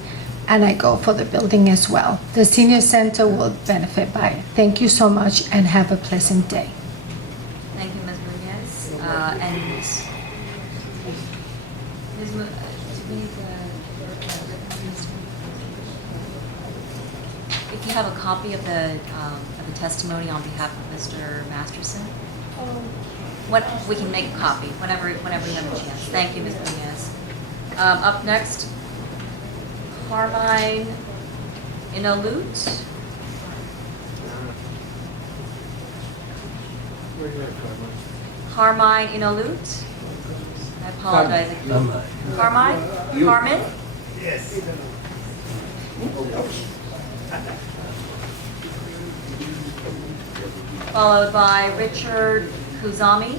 and I go for the building as well. The senior center will benefit by it. Thank you so much, and have a pleasant day. Thank you, Ms. Muniz. And Ms. If you have a copy of the testimony on behalf of Mr. Masterson, what we can make a copy whenever you have a chance. Thank you, Ms. Muniz. Up next, Carmine Inalut. Carmine Inalut. I apologize. Carmen? Yes. Followed by Richard Kuzami,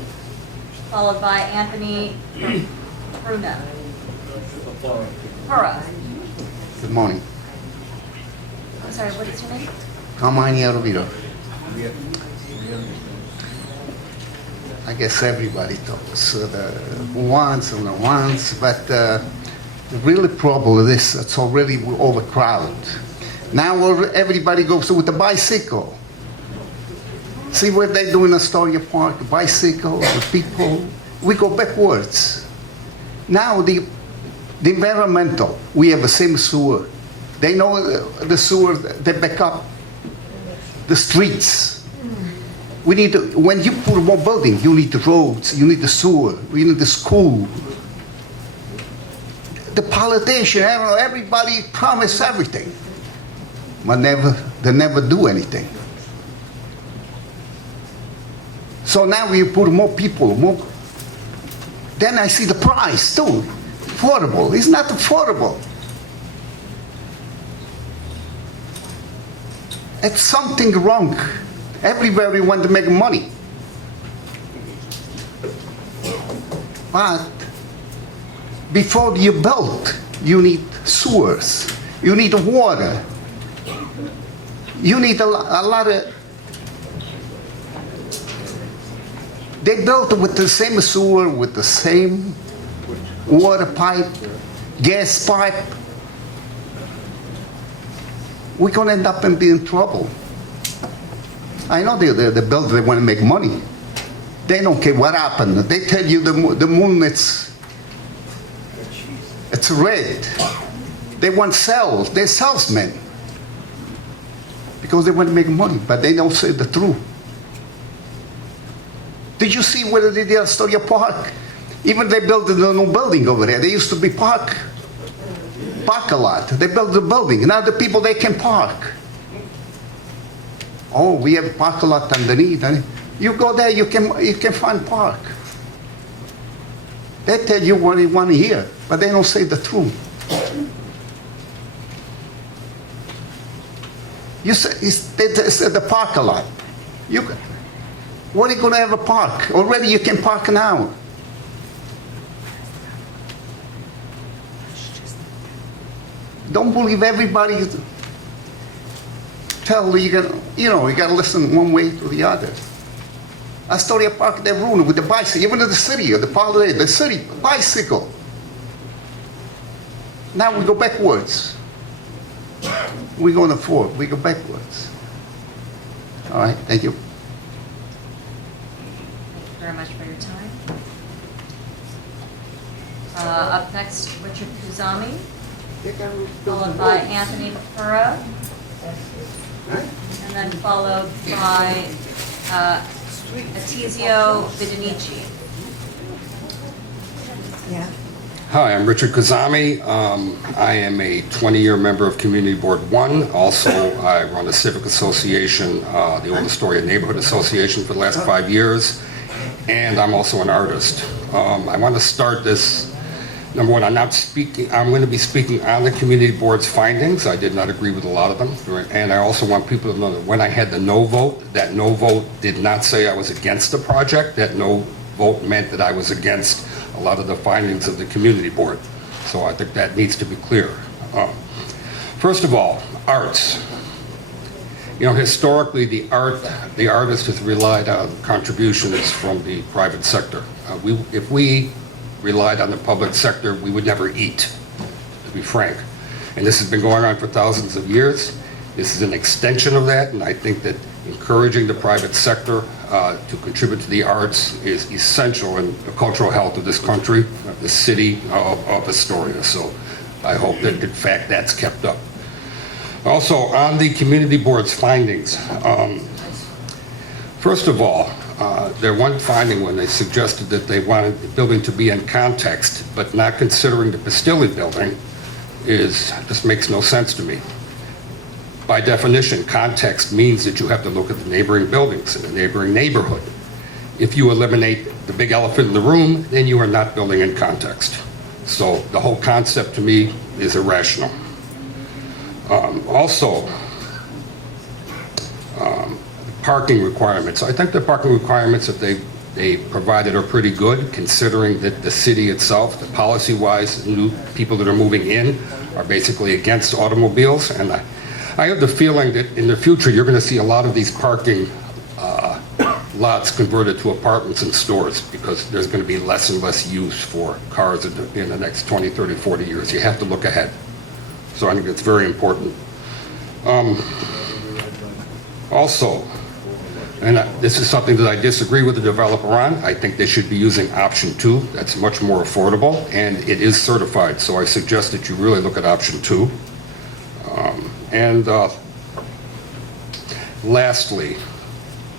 followed by Anthony Bruna. Borough. Good morning. I'm sorry, what is your name? Carmine Arovito. I guess everybody talks once and once, but the really problem is this, it's already overcrowded. Now everybody goes with the bicycle. See what they do in Astoria Park, bicycle, the people, we go backwards. Now the environmental, we have the same sewer. They know the sewer, they back up the streets. We need to, when you put more building, you need the roads, you need the sewer, you need the school. The politician, everybody promise everything, but they never do anything. So now we put more people, more. Then I see the price too, affordable. It's not affordable. It's something wrong. Everybody want to make money. But before you build, you need sewers, you need water, you need a lot of. They built with the same sewer, with the same water pipe, gas pipe. We're going to end up and be in trouble. I know the builder, they want to make money. They don't care what happened. They tell you the moon, it's red. They want sales. They're salesmen. Because they want to make money, but they don't say the truth. Did you see where they did Astoria Park? Even they built a new building over there. They used to be park a lot. They built the building. Now the people, they can park. Oh, we have park a lot underneath. You go there, you can find park. They tell you what you want to hear, but they don't say the truth. You say it's the park a lot. What are you going to have a park? Already you can park now. Don't believe everybody. Tell you got to listen one way to the other. Astoria Park, they ruined it with the bicycle. Even in the city, or the city bicycle. Now we go backwards. We go forward. We go backwards. All right. Thank you. Very much for your time. Up next, Richard Kuzami, followed by Anthony Makura, and then followed by Atizio Vidanici. Yeah. Hi, I'm Richard Kuzami. I am a 20-year member of Community Board 1. Also, I run a civic association, the Old Astoria Neighborhood Association, for the last 5 years. And I'm also an artist. I want to start this, number one, I'm going to be speaking on the community board's findings. I did not agree with a lot of them. And I also want people to know that when I had the no vote, that no vote did not say I was against the project. That no vote meant that I was against a lot of the findings of the community board. So I think that needs to be clear. First of all, arts. Historically, the artist has relied on contributions from the private sector. If we relied on the public sector, we would never eat, to be frank. And this has been going on for thousands of years. This is an extension of that, and I think that encouraging the private sector to contribute to the arts is essential in the cultural health of this country, of the city of Astoria. So I hope that, in fact, that's kept up. Also, on the community board's findings, first of all, their one finding when they suggested that they wanted the building to be in context, but not considering the Pastilli building, just makes no sense to me. By definition, context means that you have to look at the neighboring buildings in the neighboring neighborhood. If you eliminate the big elephant in the room, then you are not building in context. So the whole concept to me is irrational. Also, parking requirements. I think the parking requirements that they provided are pretty good, considering that the city itself, the policy-wise, new people that are moving in are basically against automobiles. And I have the feeling that in the future, you're going to see a lot of these parking lots converted to apartments and stores, because there's going to be less and less use for cars in the next 20, 30, 40 years. You have to look ahead. So I think it's very important. Also, and this is something that I disagree with the developer on, I think they should be using option 2. That's much more affordable, and it is certified. So I suggest that you really look at option 2. Lastly,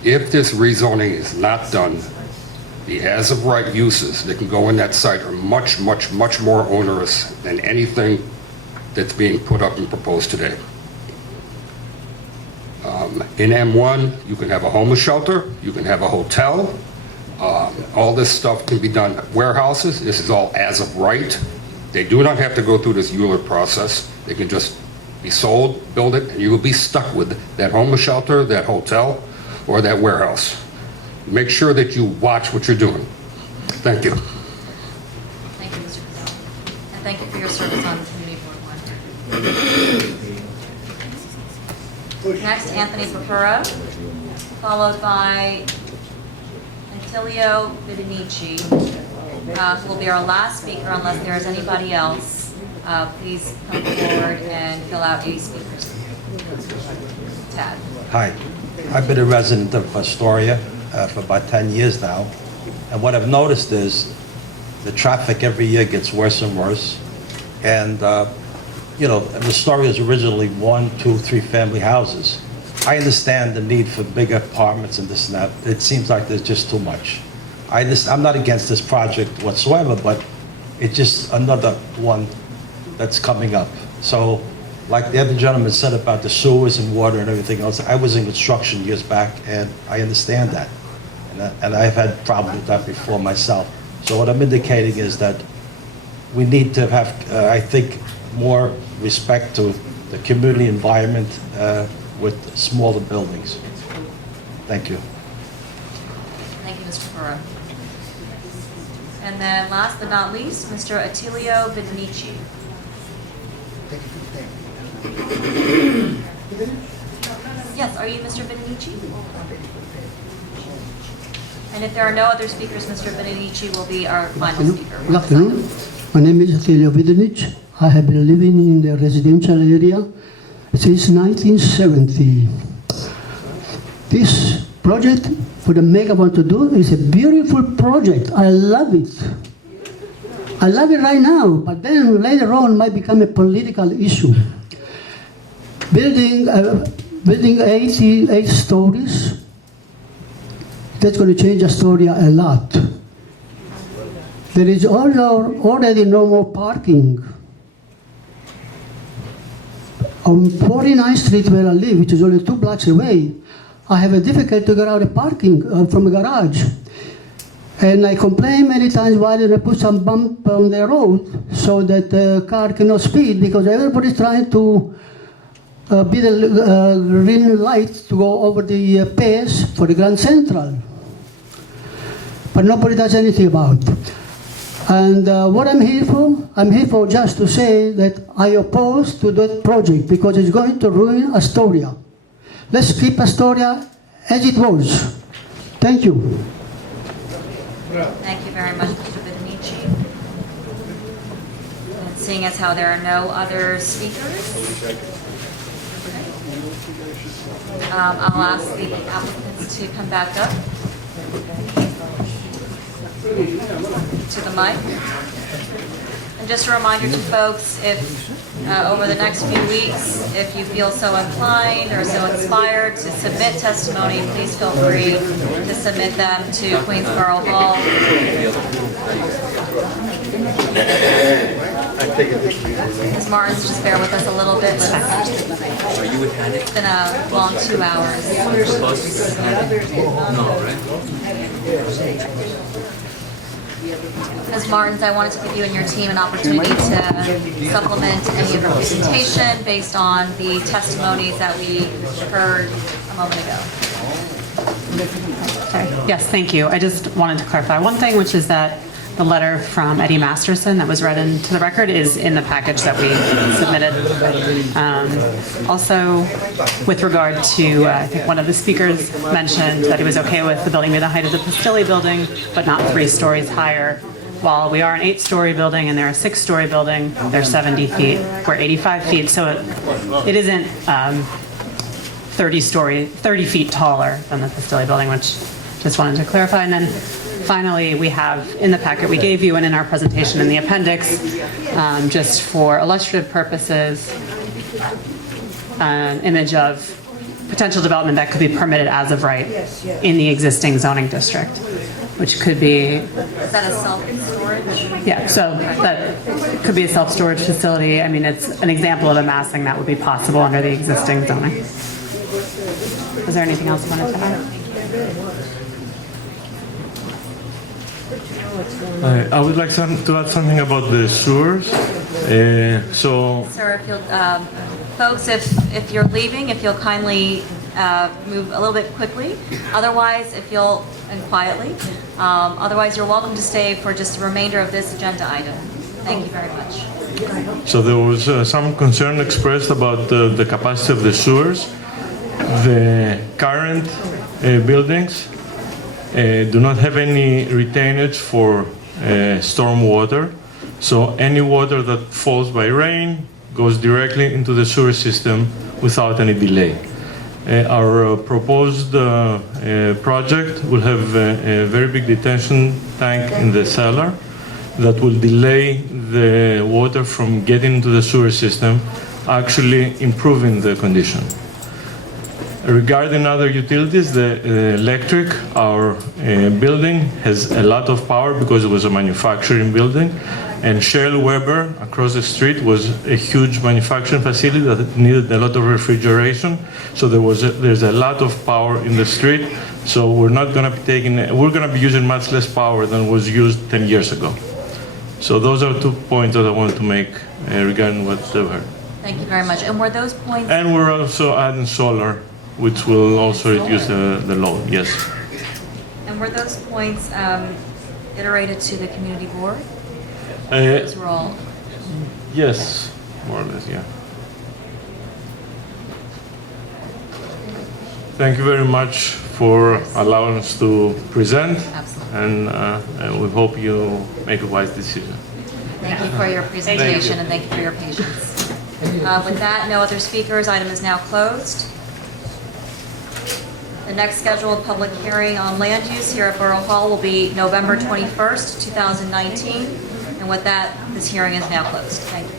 if this rezoning is not done, the as-of-right uses that can go in that site are much, much, much more onerous than anything that's being put up and proposed today. In M1, you can have a homeless shelter, you can have a hotel, all this stuff can be done at warehouses. This is all as of right. They do not have to go through this Euler process. They can just be sold, build it, and you will be stuck with that homeless shelter, that hotel, or that warehouse. Make sure that you watch what you're doing. Thank you. Thank you, Mr. Gonzalez. And thank you for your service on Community Board 1. Next, Anthony Papura, followed by Antilio Vidinici, who will be our last speaker unless there is anybody else. Please come forward and fill out a speaker's tab. Hi, I've been a resident of Astoria for about 10 years now, and what I've noticed is the traffic every year gets worse and worse. And you know, Astoria is originally 1, 2, 3 family houses. I understand the need for bigger apartments and this and that. It seems like there's just too much. I'm not against this project whatsoever, but it's just another one that's coming up. So, like the other gentleman said about the sewers and water and everything else, I was in construction years back, and I understand that. And I've had problems with that before myself. So what I'm indicating is that we need to have, I think, more respect to the community environment with smaller buildings. Thank you. Thank you, Mr. Papura. And then last but not least, Mr. Attilio Vidinici. Yes, are you Mr. Vidinici? And if there are no other speakers, Mr. Vidinici will be our final speaker. Good afternoon. My name is Attilio Vidinic. I have been living in the residential area since 1970. This project for the Mega want to do is a beautiful project. I love it. I love it right now, but then later on might become a political issue. Building 88 stories, that's going to change Astoria a lot. There is already no more parking. On 49th Street where I live, which is only 2 blocks away, I have a difficulty to get out of parking from a garage. And I complain many times, why did I put some bump on the road so that the car cannot speed, because everybody's trying to be the green light to go over the pace for the Grand Central. But nobody does anything about it. And what I'm here for just to say that I oppose to that project because it's going to ruin Astoria. Let's keep Astoria as it was. Thank you. Thank you very much, Mr. Vidinici. And seeing as how there are no other speakers, I'll ask the applicants to come back up to the mic. And just a reminder to folks, if over the next few weeks, if you feel so inclined or so inspired to submit testimony, please feel free to submit them to Queensborough Hall. Ms. Martins, just bear with us a little bit. It's been a long 2 hours. Ms. Martins, I wanted to give you and your team an opportunity to supplement any of your presentation based on the testimonies that we heard a moment ago. Okay. Yes, thank you. I just wanted to clarify one thing, which is that the letter from Eddie Masterson that was read into the record is in the package that we submitted. Also, with regard to, I think one of the speakers mentioned that he was okay with the building being the height of the Pastilli building, but not 3 stories higher. While we are an 8-story building and they're a 6-story building, they're 70 feet. We're 85 feet, so it isn't 30 feet taller than the Pastilli building, which just wanted to clarify. And then finally, we have in the packet we gave you and in our presentation in the appendix, just for illustrative purposes, an image of potential development that could be permitted as of right in the existing zoning district, which could be... Is that a self-storage? Yeah, so that could be a self-storage facility. I mean, it's an example of a massing that would be possible under the existing zoning. Was there anything else you wanted to add? I would like to add something about the sewers. Sir, if you'll, folks, if you're leaving, if you'll kindly move a little bit quickly. Otherwise, if you'll, and quietly. Otherwise, you're welcome to stay for just the remainder of this agenda item. Thank you very much. So there was some concern expressed about the capacity of the sewers. The current buildings do not have any retainage for storm water. So any water that falls by rain goes directly into the sewer system without any delay. Our proposed project will have a very big detention tank in the cellar that will delay the water from getting into the sewer system, actually improving the condition. Regarding other utilities, the electric, our building has a lot of power because it was a manufacturing building, and Shell Weber across the street was a huge manufacturing facility that needed a lot of refrigeration. So there's a lot of power in the street. So we're going to be using much less power than was used 10 years ago. So those are 2 points that I wanted to make regarding what they've heard. Thank you very much. And were those points... And we're also adding solar, which will also reduce the load, yes. And were those points iterated to the community board? Those were all... Yes, more or less, yeah. Thank you very much for allowing us to present. Absolutely. And we hope you make a wise decision. Thank you for your presentation and thank you for your patience. With that, no other speakers. Item is now closed. The next scheduled public hearing on land use here at Borough Hall will be November 21st, 2019. And with that, this hearing is now closed. Thank you.